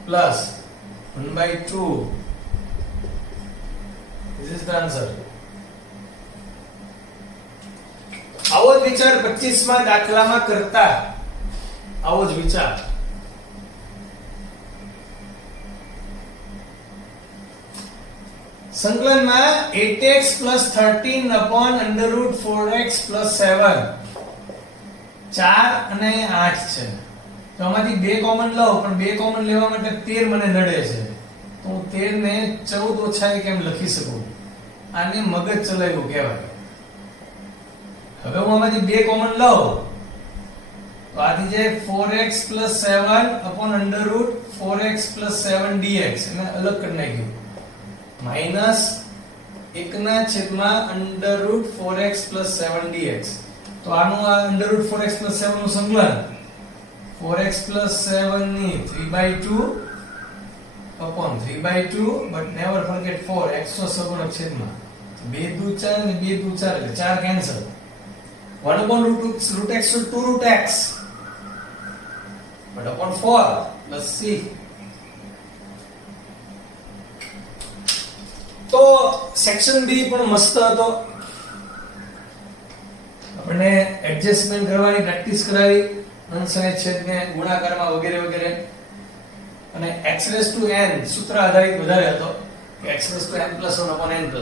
plus 1/2. This is the answer. આવો જ વિચાર 25 માં દાખલામાં કરતા. આવો જ વિચાર. સંકલનમાં 8x + 13 upon √4x + 7 4 અને 8 છે. તો આમાંથી 2 કોમન લઉં, પણ 2 કોમન લેવા માટે 13 મને નડે છે. તો હું 13 ને 14 ઓછા 1 એમ લખી શકું. આને મગજ ચલાવ્યું કહેવાય. હવે હું આમાંથી 2 કોમન લઉં તો આથી જે 4x + 7 upon √4x + 7 dx એને અલગ કરી નાખ્યું. Minus 1/√4x + 7 dx. તો આનું આ √4x + 7 નું સંકલન 4x + 7 ની 3/2 upon 3/2, but never forget 4 x નો સહગુણક છેદમાં 2 દુ 4 અને 2 દુ 4 એટલે 4 cancel. 1/√x to 2√x, but upon 4 plus c. તો સેક્શન બી પણ મસ્ત હતો. આપણે એડજસ્ટમેન્ટ કરવાની પ્રેક્ટિસ કરાવી, અંશ અને છેદને ગુણાકારમાં વગેરે વગેરે. અને x⁴n સૂત્ર આધારિત વધારે હતો કે x⁴n + 1 upon n + 1.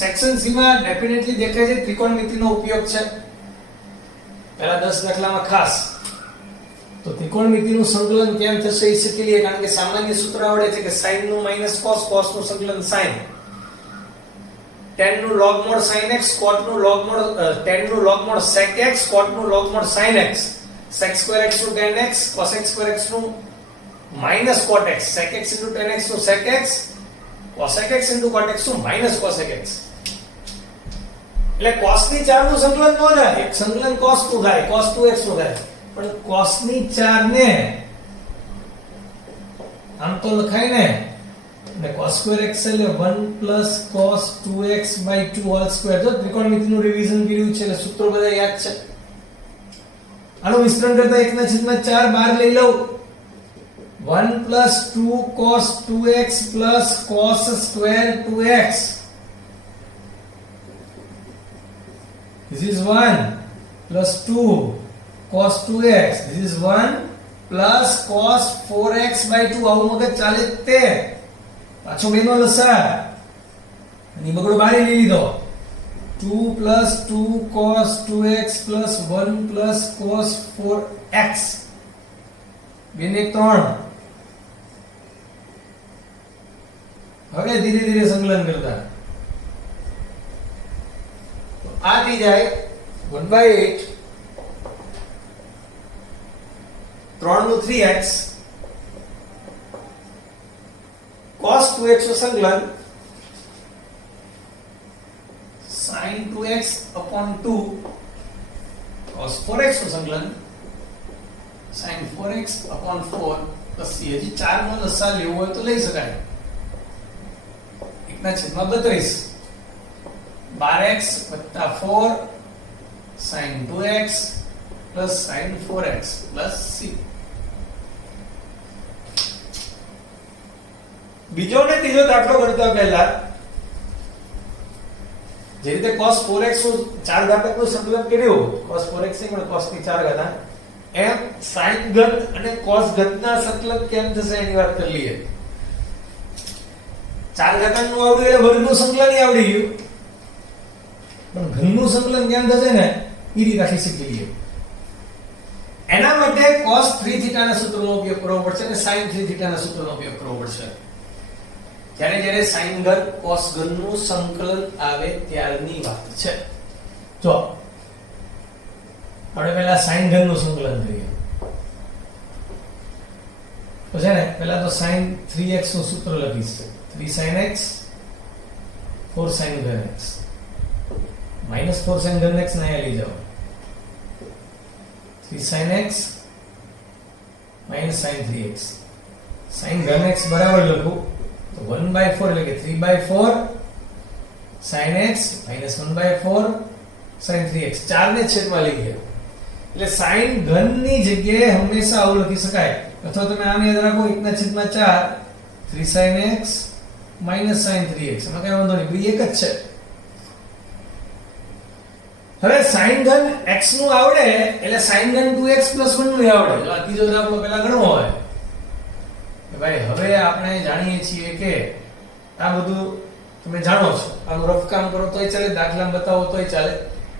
Section C માં ડેફિનેટલી દેખાય છે ત્રિકોણમિતિનો ઉપયોગ છે. પહેલા 10 દાખલામાં ખાસ તો ત્રિકોણમિતિનું સંકલન કેમ થશે એ શીખી લઈએ, કારણ કે સામાન્ય સૂત્ર આવડે છે કે sin નું - cos, cos નું સંકલન sin, tan નું log mod sin x, cot નું log mod tan નું log mod sec x, cot નું log mod sin x, sec square x નું tan x, cos x square x નું minus cot x, sec x into tan x નું sec x, cosec x into cot x નું minus cosec x. એટલે cos ની 4 નું સંકલન ન થાય, સંકલન cos 2 થાય, cos 2x નું થાય. પણ cos ની 4 ને આમ તો લખાય ને, અને cos square x એટલે 1 plus cos 2x by 2 whole square. જો ત્રિકોણમિતિનું રિવિઝન કર્યું છે એટલે સૂત્રો બધા યાદ છે. આનું વિસ્તરણ કરતા 1/4 બહાર લઈ લઉં. 1 plus 2 cos 2x plus cos square 2x. This is 1 plus 2 cos 2x. This is 1 plus cos 4x by 2. આવું મગજ ચાલે તે પાછો બેનો લસા અને બગડો બહાર લઈ લીધો. 2 plus 2 cos 2x plus 1 plus cos 4x. બેને 3. હવે ધીરે ધીરે સંકલન કરતા તો આ થઈ જાય 1/8 3 નું 3x cos 2x નું સંકલન sin 2x upon 2 cos 4x નું સંકલન sin 4x upon 4 plus c. હજી 4 નો લસા લેવો હોય તો લઈ શકાય. 1/32 12x વત્તા 4 sin 2x plus sin 4x plus c. બીજો ને ત્રીજો દાખલો ગણતા પહેલા જે રીતે cos 4x નું 4 ઘાતકનું સંકલન કર્યું, cos 4x નહીં પણ cos ની 4 ઘાત, એમ sin ઘન અને cos ઘનના સંકલન કેમ થશે એની વાત કરી લઈએ. 4 ઘાતાંકનું આવડ્યું એટલે વર્ગનું સંકલન આવડી ગયું, પણ ઘનનું સંકલન કેમ થશે ને એ રીત આખી શીખી લઈએ. એના માટે cos 3θ ના સૂત્રનો ઉપયોગ કરવો પડશે અને sin 3θ ના સૂત્રનો ઉપયોગ કરવો પડશે. જ્યારે sin ઘન cos ઘનનું સંકલન આવે ત્યારની વાત છે. જો આપણે પહેલા sin ઘનનું સંકલન કરીએ તો છે ને પહેલા તો sin 3x નું સૂત્ર લખીશ. 3 sin x 4 sin ઘન x minus 4 sin ઘન x ને અહીંયા લઈ જાઓ. 3 sin x minus sin 3x. sin ઘન x બરાબર લખું તો 1/4 એટલે કે 3/4 sin x minus 1/4 sin 3x. 4 ને છેદમાં લઈ ગયા એટલે sin ઘન ની જગ્યાએ હંમેશા આવું લખી શકાય. અથવા તમે આને યાદ રાખો 1/4 3 sin x minus sin 3x. એમાં કઈ વાંધો નહીં, બે એક જ છે. હવે sin ઘન x નું આવડે એટલે sin ઘન 2x 1 નું આવડે. જો આ ત્રીજો દાખલો પહેલા ગણવો હોય કે ભાઈ હવે આપણે જાણીએ છીએ કે આ બધું તમે જાણો છો, આનું રફ કામ કરો તોય ચાલે, દાખલામાં બતાવો તોય ચાલે,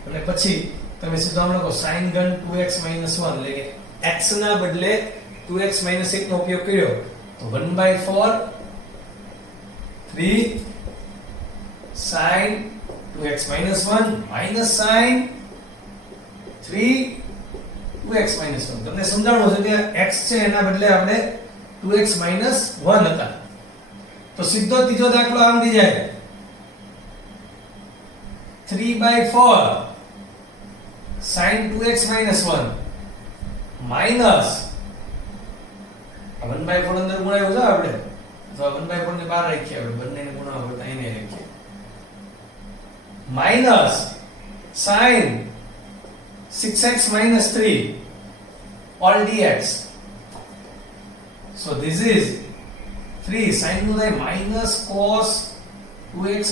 અને પછી તમે સીધો આમ લખો sin ઘન 2x 1 એટલે કે x ના બદલે 2x 1 નો ઉપયોગ કર્યો તો 1/4 3 sin 2x 1 minus sin 3 2x 1. તમને સમજાવવું છે કે x છે એના બદલે આપણે 2x 1 હતા. તો સીધો ત્રીજો દાખલો આમ થઈ જાય 3/4 sin 2x 1 minus 1/4 અંદર ગુણાયો છે આપણે, તો 1/4 ને બહાર રાખીએ આપણે, બંનેને ગુણાવો તો એને રાખીએ, minus sin 6x 3 all dx. So this is 3 sin નું થાય minus cos 2x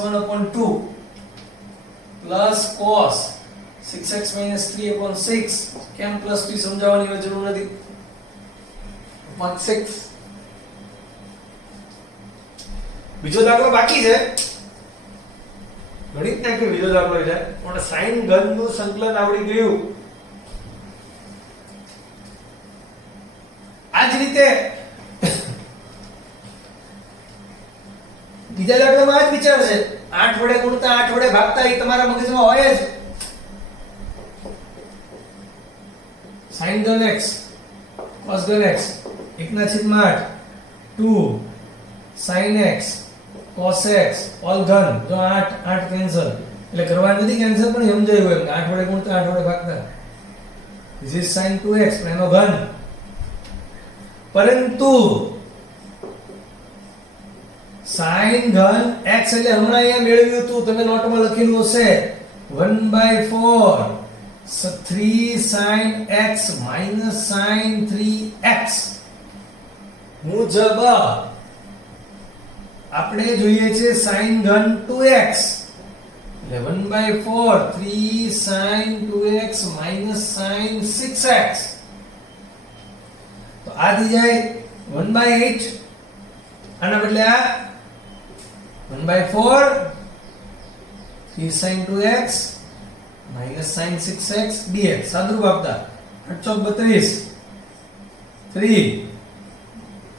1 upon 2 plus cos 6x 3 upon 6. કેમ પ્લસ 2 સમજાવવાની જરૂર નથી, upon 6. બીજો દાખલો બાકી છે, ગણિત નાખ્યો બીજો દાખલો છે, પણ sin ઘન નું સંકલન આવડી ગયું. આ જ રીતે બીજા દાખલામાં આ જ વિચાર છે. 8 વડે ગુણતા 8 વડે ભાગતા એ તમારા મગજમાં હોય જ. sin ઘન x cos ઘન x 1/8 2 sin x cos x all ઘન. જો 8 કેન્સલ એટલે કરવા નથી કેન્સલ, પણ સમજાયું એમ 8 વડે ગુણતા 8 વડે ભાગતા. this is sin 2x એનો ઘન. પરંતુ sin ઘન x એટલે હમણાં અહીંયા મેળવ્યું હતું, તમે નોટમાં લખેલું હશે 1/4 3 sin x minus sin 3x મુજબ આપણે જોઈએ છે sin ઘન 2x એટલે 1/4 3 sin 2x minus sin 6x. તો આ થઈ જાય 1/8. આના બદલે આ 1/4 3 sin 2x minus sin 6x dx સાદુરૂપ આપતા 8 32 3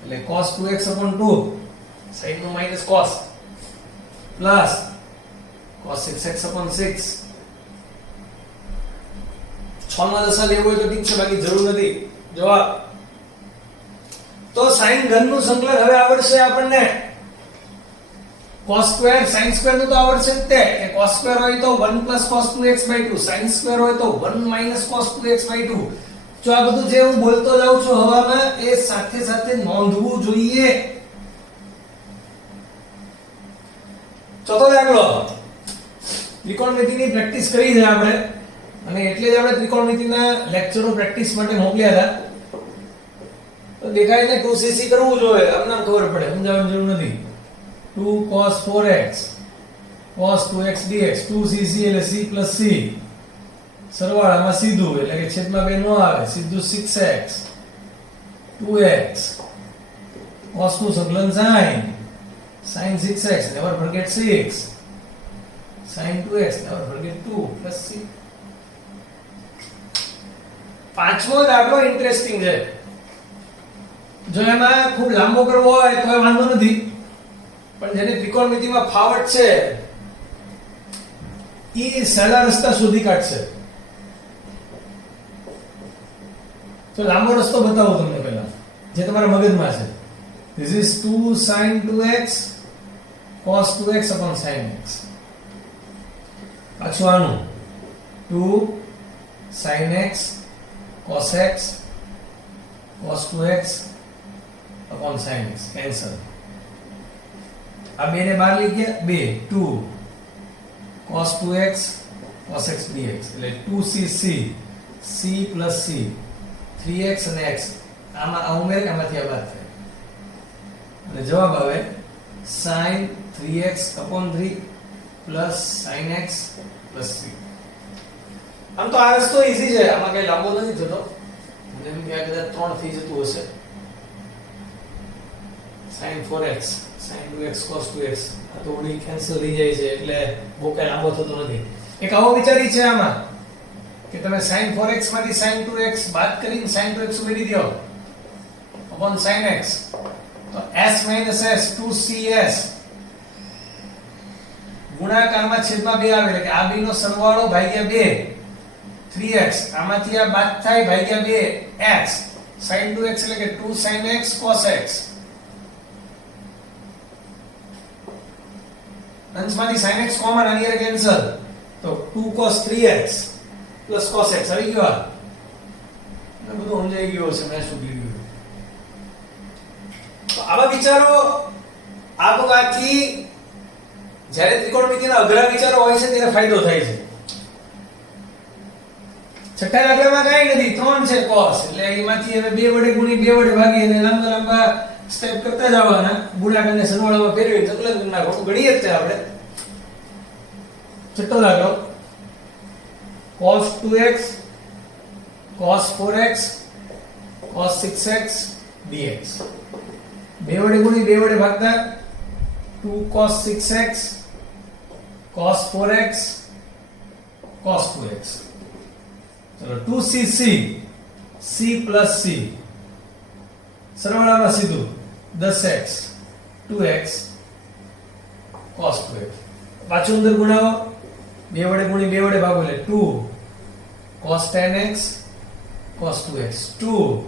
એટલે cos 2x upon 2 sin નો minus cos plus cos 6x upon 6. 6 માં દશા લેવું હોય તો ઠીક છે, બાકી જરૂર નથી. જવાબ તો sin ઘન નું સંકલન હવે આવડશે આપણને. cos સ્ક્વેર sin સ્ક્વેર નું તો આવડશે જ તે કે cos સ્ક્વેર હોય તો 1 cos 2x/2, sin સ્ક્વેર હોય તો 1 cos 2x/2. જો આ બધું જે હું બોલતો જાઉં છું હવામાં એ સાથે સાથે નોંધવું જોઈએ. ચોથો દાખલો, ત્રિકોણમિતિની પ્રેક્ટિસ કરી છે આપણે, અને એટલે જ આપણે ત્રિકોણમિતિના લેક્ચરો પ્રેક્ટિસ માટે મોકલ્યા હતા. તો દેખાય ને 2cc કરવું જોઈએ, આમને ખબર પડે, સમજાવવાની જરૂર નથી. 2 cos 4x cos 2x dx 2cc એટલે c plus c સરવાળામાં સીધું એટલે કે છેદમાં 2 નો આવે, સીધું 6x 2x cos નું સંકલન sin 6x never forget 6 sin 2x never forget 2 plus c. પાંચમો દાખલો ઇન્ટરેસ્ટિંગ છે. જો એમાં ખૂબ લાંબો કરવો હોય તો વાંધો નથી, પણ જેને ત્રિકોણમિતિમાં ફાવટ છે ઈ સહેલા રસ્તા શોધી કાઢશે. તો લાંબો રસ્તો બતાવું તમને પહેલા, જે તમારા મગજમાં છે. this is 2 sin 2x cos 2x upon sin x. પાછું આનું 2 sin x cos x cos 2x upon sin x cancel. આ બે ને બહાર લઈ ગયા, 2 cos 2x cos x dx એટલે 2cc c plus c 3x અને x આમાં આ ઉમેરે આમાંથી આ બાદ થાય અને જવાબ આવે sin 3x upon 3 plus sin x plus c. આમ તો આ રસ્તો ઈઝી છે, આમાં કઈ લાંબો નથી થતો. મને એમ કે કદાચ 3 થઈ જતું હશે. sin 4x sin 2x cos 2x આ તો ઓડી કેન્સલ થઈ જાય છે એટલે બહુ કઈ લાંબો થતો નથી. એક આવો વિચારી છે આમાં કે તમે sin 4x માંથી sin 2x બાદ કરીને sin 2x ઉમેરી દો upon sin x, તો s - s 2cs ગુણાકારમાં છેદમાં 2 આવે એટલે કે આ બે નો સરવાળો ભાગ્યા 2 3x, આમાંથી આ બાદ થાય ભાગ્યા 2x sin 2x એટલે કે 2 sin x cos x. અંશમાંથી sin x common અને એ કેન્સલ, તો 2 cos 3x plus cos x આવી ગયો. આ બધું સમજાઈ ગયું હશે, મેં શું કીધું. તો આવા વિચારો આપવાથી જ્યારે ત્રિકોણમિતિના અઘરા વિચારો હોય છે ત્યારે ફાયદો થાય છે. છઠ્ઠા દાખલામાં કાંઈ નથી, 3 છે cos એટલે એમાંથી હવે 2 વડે ગુણી 2 વડે ભાગી અને લાંબા લાંબા સ્ટેપ કરતા જવાના, ગુણાકારને સરવાળામાં ફેરવી સંકલન કરી નાખવાનું. ગણીએ જ છે આપણે. છઠ્ઠો દાખલો, cos 2x cos 4x cos 6x dx 2 વડે ગુણી 2 વડે ભાગતા 2 cos 6x cos 4x cos 2x. ચલો 2cc c plus c સરવાળામાં સીધું 10x 2x cos 2x. પાછું અંદર ગુણાવો, 2 વડે ગુણી 2 વડે ભાગો એટલે 2 cos 10x cos 2x 2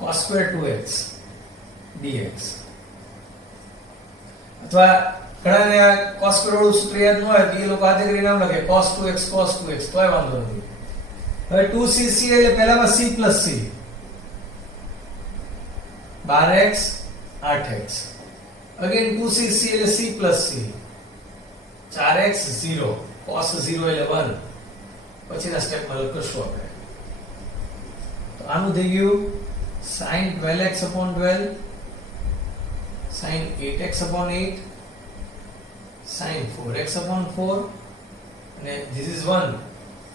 cos square 2x dx. અથવા ઘણાને આ cos square વાળું સૂત્ર યાદ ન હોય તો એ લોકો હાથે કરીને નામ લખે cos 2x તોય વાંધો નથી. હવે 2cc એટલે પહેલામાં c plus c 12x 8x again 2cc એટલે c plus c 4x 0 cos 0 એટલે 1 પછીના સ્ટેપમાં લખશું આપણે. તો આનું થઈ ગયું sin 12x upon 12 sin 8x upon 8 sin 4x upon 4 અને this is 1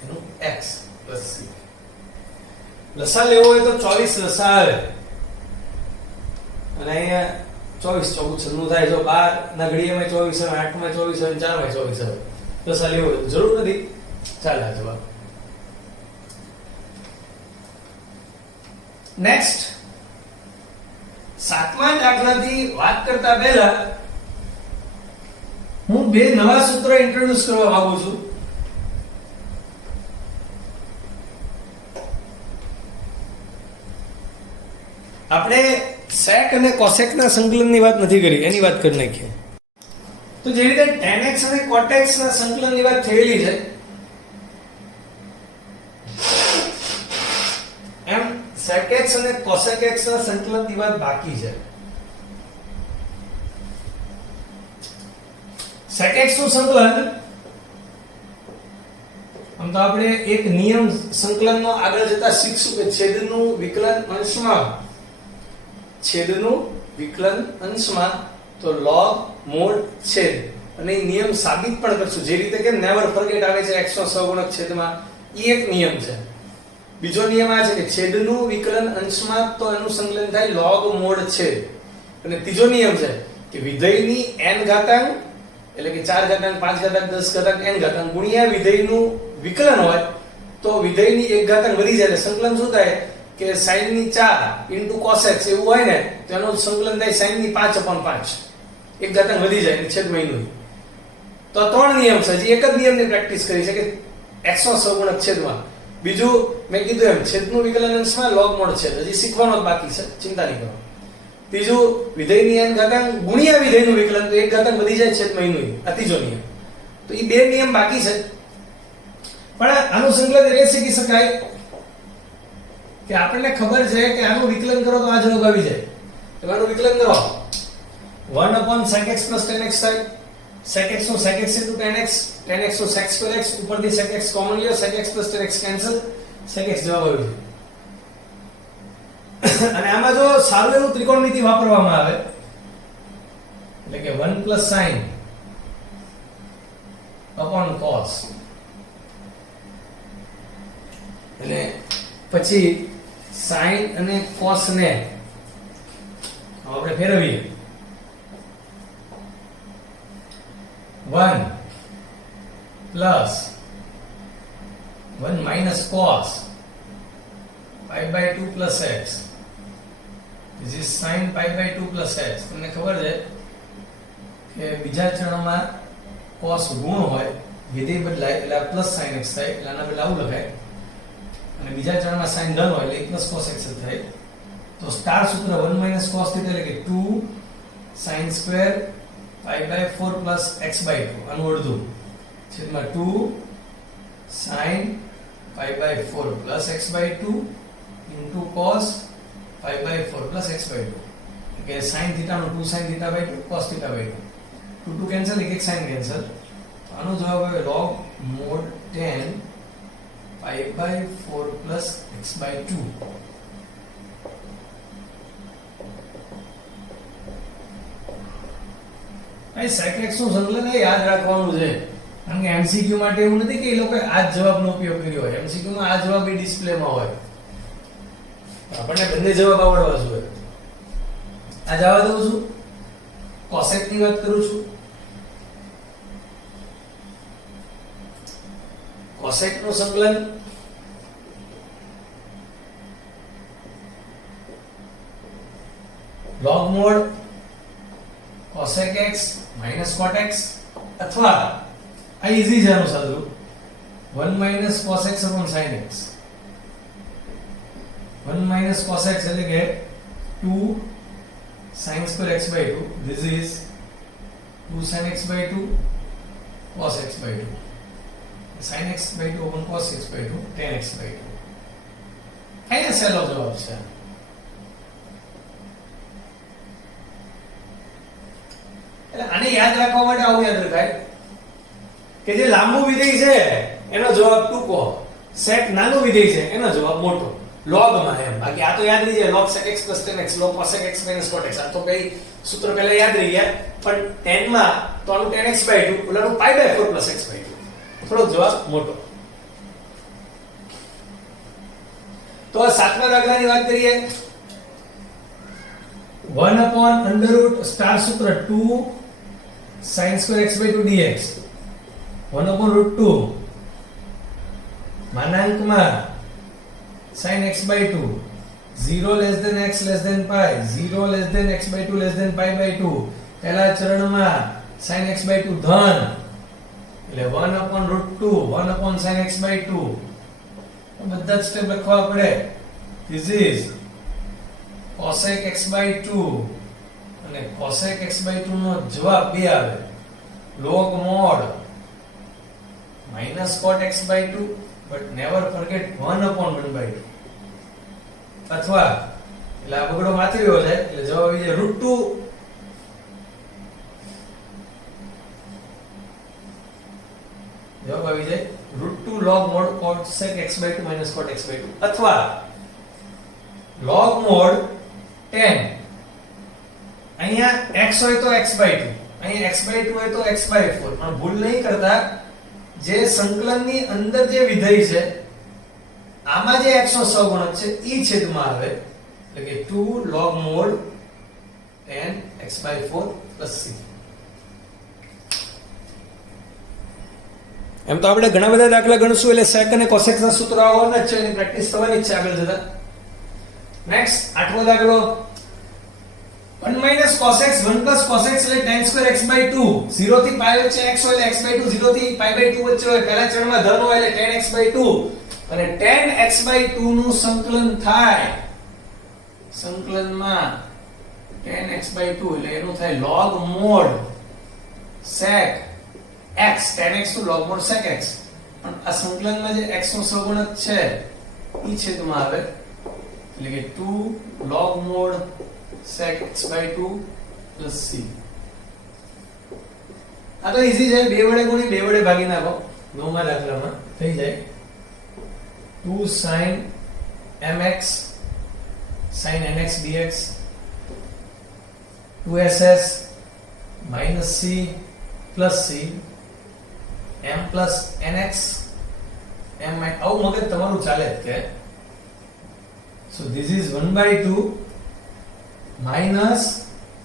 એનું x plus c. લસા લેવો હોય તો 24 લસા આવે અને અહીંયા 24 14 96 થાય. જો 12 ના ઘડીએમાં 24 આવે, 8 માં 24 આવે, 4 માં 24 આવે. લસા લેવો હોય તો જરૂર નથી. ચાલ આ જવાબ. નેક્સ્ટ, સાતમા દાખલાથી વાત કરતા પહેલા હું બે નવા સૂત્ર ઇન્ટ્રોડ્યુસ કરવા માંગુ છું. આપણે sec અને cosec ના સંકલનની વાત નથી કરી, એની વાત કરી નાખીએ. તો જે રીતે tan x અને cot x ના સંકલનની વાત થયેલી છે એમ sec x અને cosec x ના સંકલનની વાત બાકી છે. sec x નું સંકલન આમ તો આપણે એક નિયમ સંકલનનો આગળ જતા શીખશું કે છેદનું વિકલન અંશમાં તો log mod છેદ, અને એ નિયમ સાબિત પણ કરશું. જે રીતે કે નેવર ફોરગેટ આવે છે x નો સહગુણક છેદમાં, એ એક નિયમ છે. બીજો નિયમ આ છે કે છેદનું વિકલન અંશમાં તો એનું સંકલન થાય log mod છેદ. અને ત્રીજો નિયમ છે કે વિધેયની n ઘાતાંક એટલે કે 4 ઘાતાંક 5 ઘાતાંક 10 ઘાતાંક n ઘાતાંક ગુણ્યા વિધેયનું વિકલન હોય તો વિધેયની 1 ઘાતાંક વધી જાય એટલે સંકલન શું થાય કે sin ની 4 cos x એવું હોય ને તો એનું સંકલન થાય sin ની 5/5, 1 ઘાતાંક વધી જાય એટલે છેદ મહિનો. તો આ ત્રણ નિયમ છે. જે એક જ નિયમની પ્રેક્ટિસ કરી છે કે x નો સહગુણક છેદમાં. બીજું મેં કીધું એમ છેદનું વિકલન અંશમાં log mod છેદ, હજી શીખવાનો જ બાકી છે, ચિંતા નહીં કરો. ત્રીજું વિધેયની n ઘાતાંક ગુણ્યા વિધેયનું વિકલન તો 1 ઘાતાંક વધી જાય છેદ મહિનો. આ ત્રીજો નિયમ. તો એ બે નિયમ બાકી છે. પણ આનું સંકલન એ શીખી શકાય કે આપણને ખબર છે કે આનું વિકલન કરો તો આ જવાબ આવી જાય. તો આનું વિકલન કરો 1/sec x + tan x થાય. sec x નું sec x * tan x, tan x નું sec square x, ઉપરથી sec x કોમન લ્યો, sec x + tan x cancel, sec x જવાબ આવી જાય. અને આમાં જો સારું એવું ત્રિકોણમિતિ વાપરવામાં આવે એટલે કે 1 + sin / cos અને પછી sin અને cos ને આપણે ફેરવીએ 1 - cos π/2 + x. This is sin π/2 + x. તમને ખબર છે કે બીજા ચરણમાં cos ઋણ હોય, વિધેય બદલાય એટલે પ્લસ sin x થાય, એટલે આના બદલે આવું લખાય. અને બીજા ચરણમાં sin ધન હોય એટલે 1 + cos x થાય. તો સ્ટાર સૂત્ર 1 - cos θ એટલે કે 2 sin સ્ક્વેર π/4 + x/2 આનું અડધું છેદમાં 2 sin π/4 + x/2 into cos π/4 + x/2. કે sin θ નું 2 sin θ/2 cos θ/2, 2 કેન્સલ, એક sin કેન્સલ. આનો જવાબ આવે log mod 10 π/4 + x/2. આ sec x નું સંકલન યાદ રાખવાનું છે, કારણ કે MCQ માટે એવું નથી કે એ લોકો આ જ જવાબનો ઉપયોગ કર્યો હોય. MCQ માં આ જવાબ ડિસ્પ્લેમાં હોય. આપણને બંને જવાબ આવડવા જોઈએ. આ જવાબ દઉં છું, cosec ની વાત કરું છું. cosec નું સંકલન log mod cosec x - cot x અથવા આ ઈઝી છે આનું સાદું 1 minus cos x upon sin x 1 minus cos x એટલે કે 2 sin square x by 2 this is 2 sin x by 2 cos x by 2 sin x by 2 upon cos x by 2 tan x by 2 અહીંયા સહેલો જવાબ છે એટલે આને યાદ રાખવા માટે આવું યાદ રખાય કે જે લાંબુ વિધેય છે એનો જવાબ ટૂંકો sec નાનું વિધેય છે એનો જવાબ મોટો log માં એમ બાકી આ તો યાદ રહી જાય log sec x plus tan x log cos x minus cot x આ તો કઈ સૂત્ર પહેલા યાદ રહી ગયા પણ tan માં તો આનું tan x by 2 ઓલાનું pi by 4 plus x by 2 થોડો જવાબ મોટો તો આ સાતમા દાખલાની વાત કરીએ 1 upon under root star સૂત્ર 2 sin square x by 2 dx 1 upon root 2 માનાંકમાં sin x by 2 0 less than x less than pi 0 less than x by 2 less than pi by 2 પહેલા ચરણમાં sin x by 2 ધન એટલે 1 upon root 2 1 upon sin x by 2 બધા જ step લખવા પડે this is cosec x by 2 અને cosec x by 2 નો જવાબ બે આવે log mod minus cot x by 2 but never forget 1 upon 1 by 2 અથવા એટલે આ બગડો માથી રહ્યો છે એટલે જવાબ આવી જાય √2 જવાબ આવી જાય √2 log mod cosec x by 2 minus cot x by 2 અથવા log mod tan અહીંયા x હોય તો x by 2 અહીંયા x by 2 હોય તો x by 4 પણ ભૂલ નહીં કરતા જે સંકલનની અંદર જે વિધેય છે આમાં જે x નો સહગુણક છે ઈ છેદમાં આવે એટલે કે 2 log mod tan x by 4 plus c એમ તો આપણે ઘણા બધા દાખલા ગણશું એટલે sec અને cosec ના સૂત્રો આવવાના જ છે એની પ્રેક્ટિસ થવાની જ છે આગળ જતા નેક્સ્ટ આઠમો દાખલો 1 minus cos x 1 plus cos x એટલે tan square x by 2 0 થી pi વચ્ચે x હોય એટલે x by 2 0 થી pi by 2 વચ્ચે હોય પહેલા ચરણમાં ધન હોય એટલે tan x by 2 અને tan x by 2 નું સંકલન થાય સંકલનમાં tan x by 2 એટલે એનું થાય log mod sec x tan x to log mod sec x પણ આ સંકલનમાં જે x નો સહગુણક છે ઈ છેદમાં આવે એટલે કે 2 log mod sec x by 2 plus c આ તો ઈઝી છે બે વડે ગુણી બે વડે ભાગી નાખો નવમા દાખલામાં થઈ જાય 2 sin mx sin nx dx 2ss minus c plus c m plus nx m આવું મગજ તમારું ચાલે કે so this is 1 by 2 minus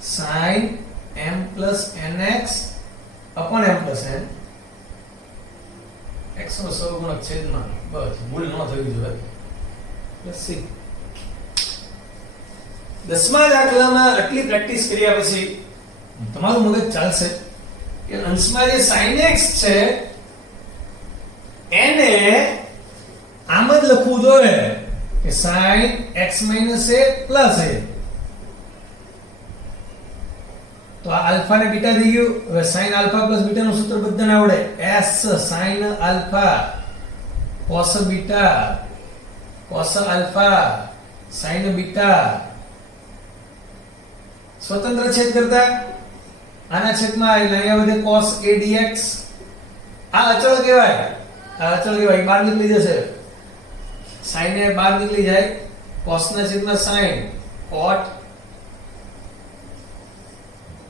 sin m plus nx upon m plus n x નો સહગુણક છેદમાં બસ ભૂલ ન થવી જોઈએ પ્લસ c દસમા દાખલામાં આટલી પ્રેક્ટિસ કર્યા પછી તમારું મગજ ચાલશે કે અંશમાં જે sin x છે એને આમ જ લખવું જોઈએ કે sin x minus a plus a તો આ આલ્ફા ને બીટા થઈ ગયું હવે sin આલ્ફા પ્લસ બીટા નું સૂત્ર બધાને આવડે s sin alpha cos beta cos alpha sin beta સ્વતંત્ર છેદ કરતા આના છેદમાં એટલે અહીંયા વધે cos a dx આ અચળ કહેવાય બહાર નીકળી જશે sin એ બહાર નીકળી જાય cos ના છેદમાં sin cot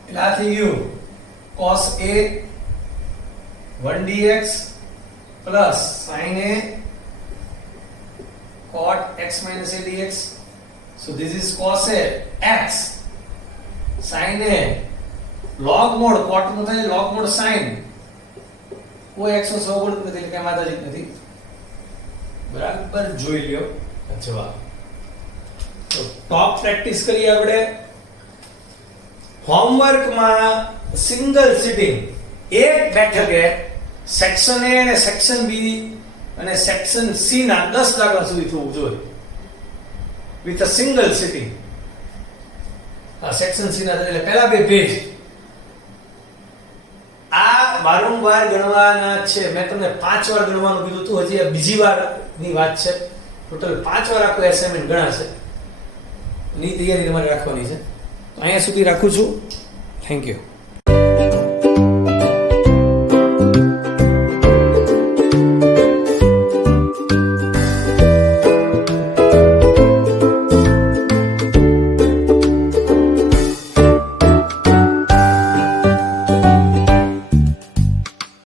એટલે આ થઈ ગયું cos a 1 dx plus sin a cot x minus a dx so this is cos a x sin a log mod cot નું થાય log mod sin કોઈ x નો સહગુણક નથી એટલે કઈ વાંધો જ નથી બરાબર જોઈ લ્યો જવાબ તો ટોપ પ્રેક્ટિસ કરીએ આપણે હોમવર્ક માં સિંગલ સિટિંગ એક બેઠકે સેક્શન એ અને સેક્શન બી અને સેક્શન સી ના 10 દાખલા સુધી થવું જોઈએ વિથ અ સિંગલ સિટિંગ. આ સેક્શન સી ના એટલે પહેલા બે પેજ આ વારંવાર ગણવાના છે. મેં તમને 5 વાર ગણવાનું કીધું હતું, હજી આ બીજી વારની વાત છે. ટોટલ 5 વાર આખું એસાઇનમેન્ટ ગણાશે. ની તૈયારી તમારે રાખવાની છે. તો અહીંયા સુધી રાખું છું. Thank you.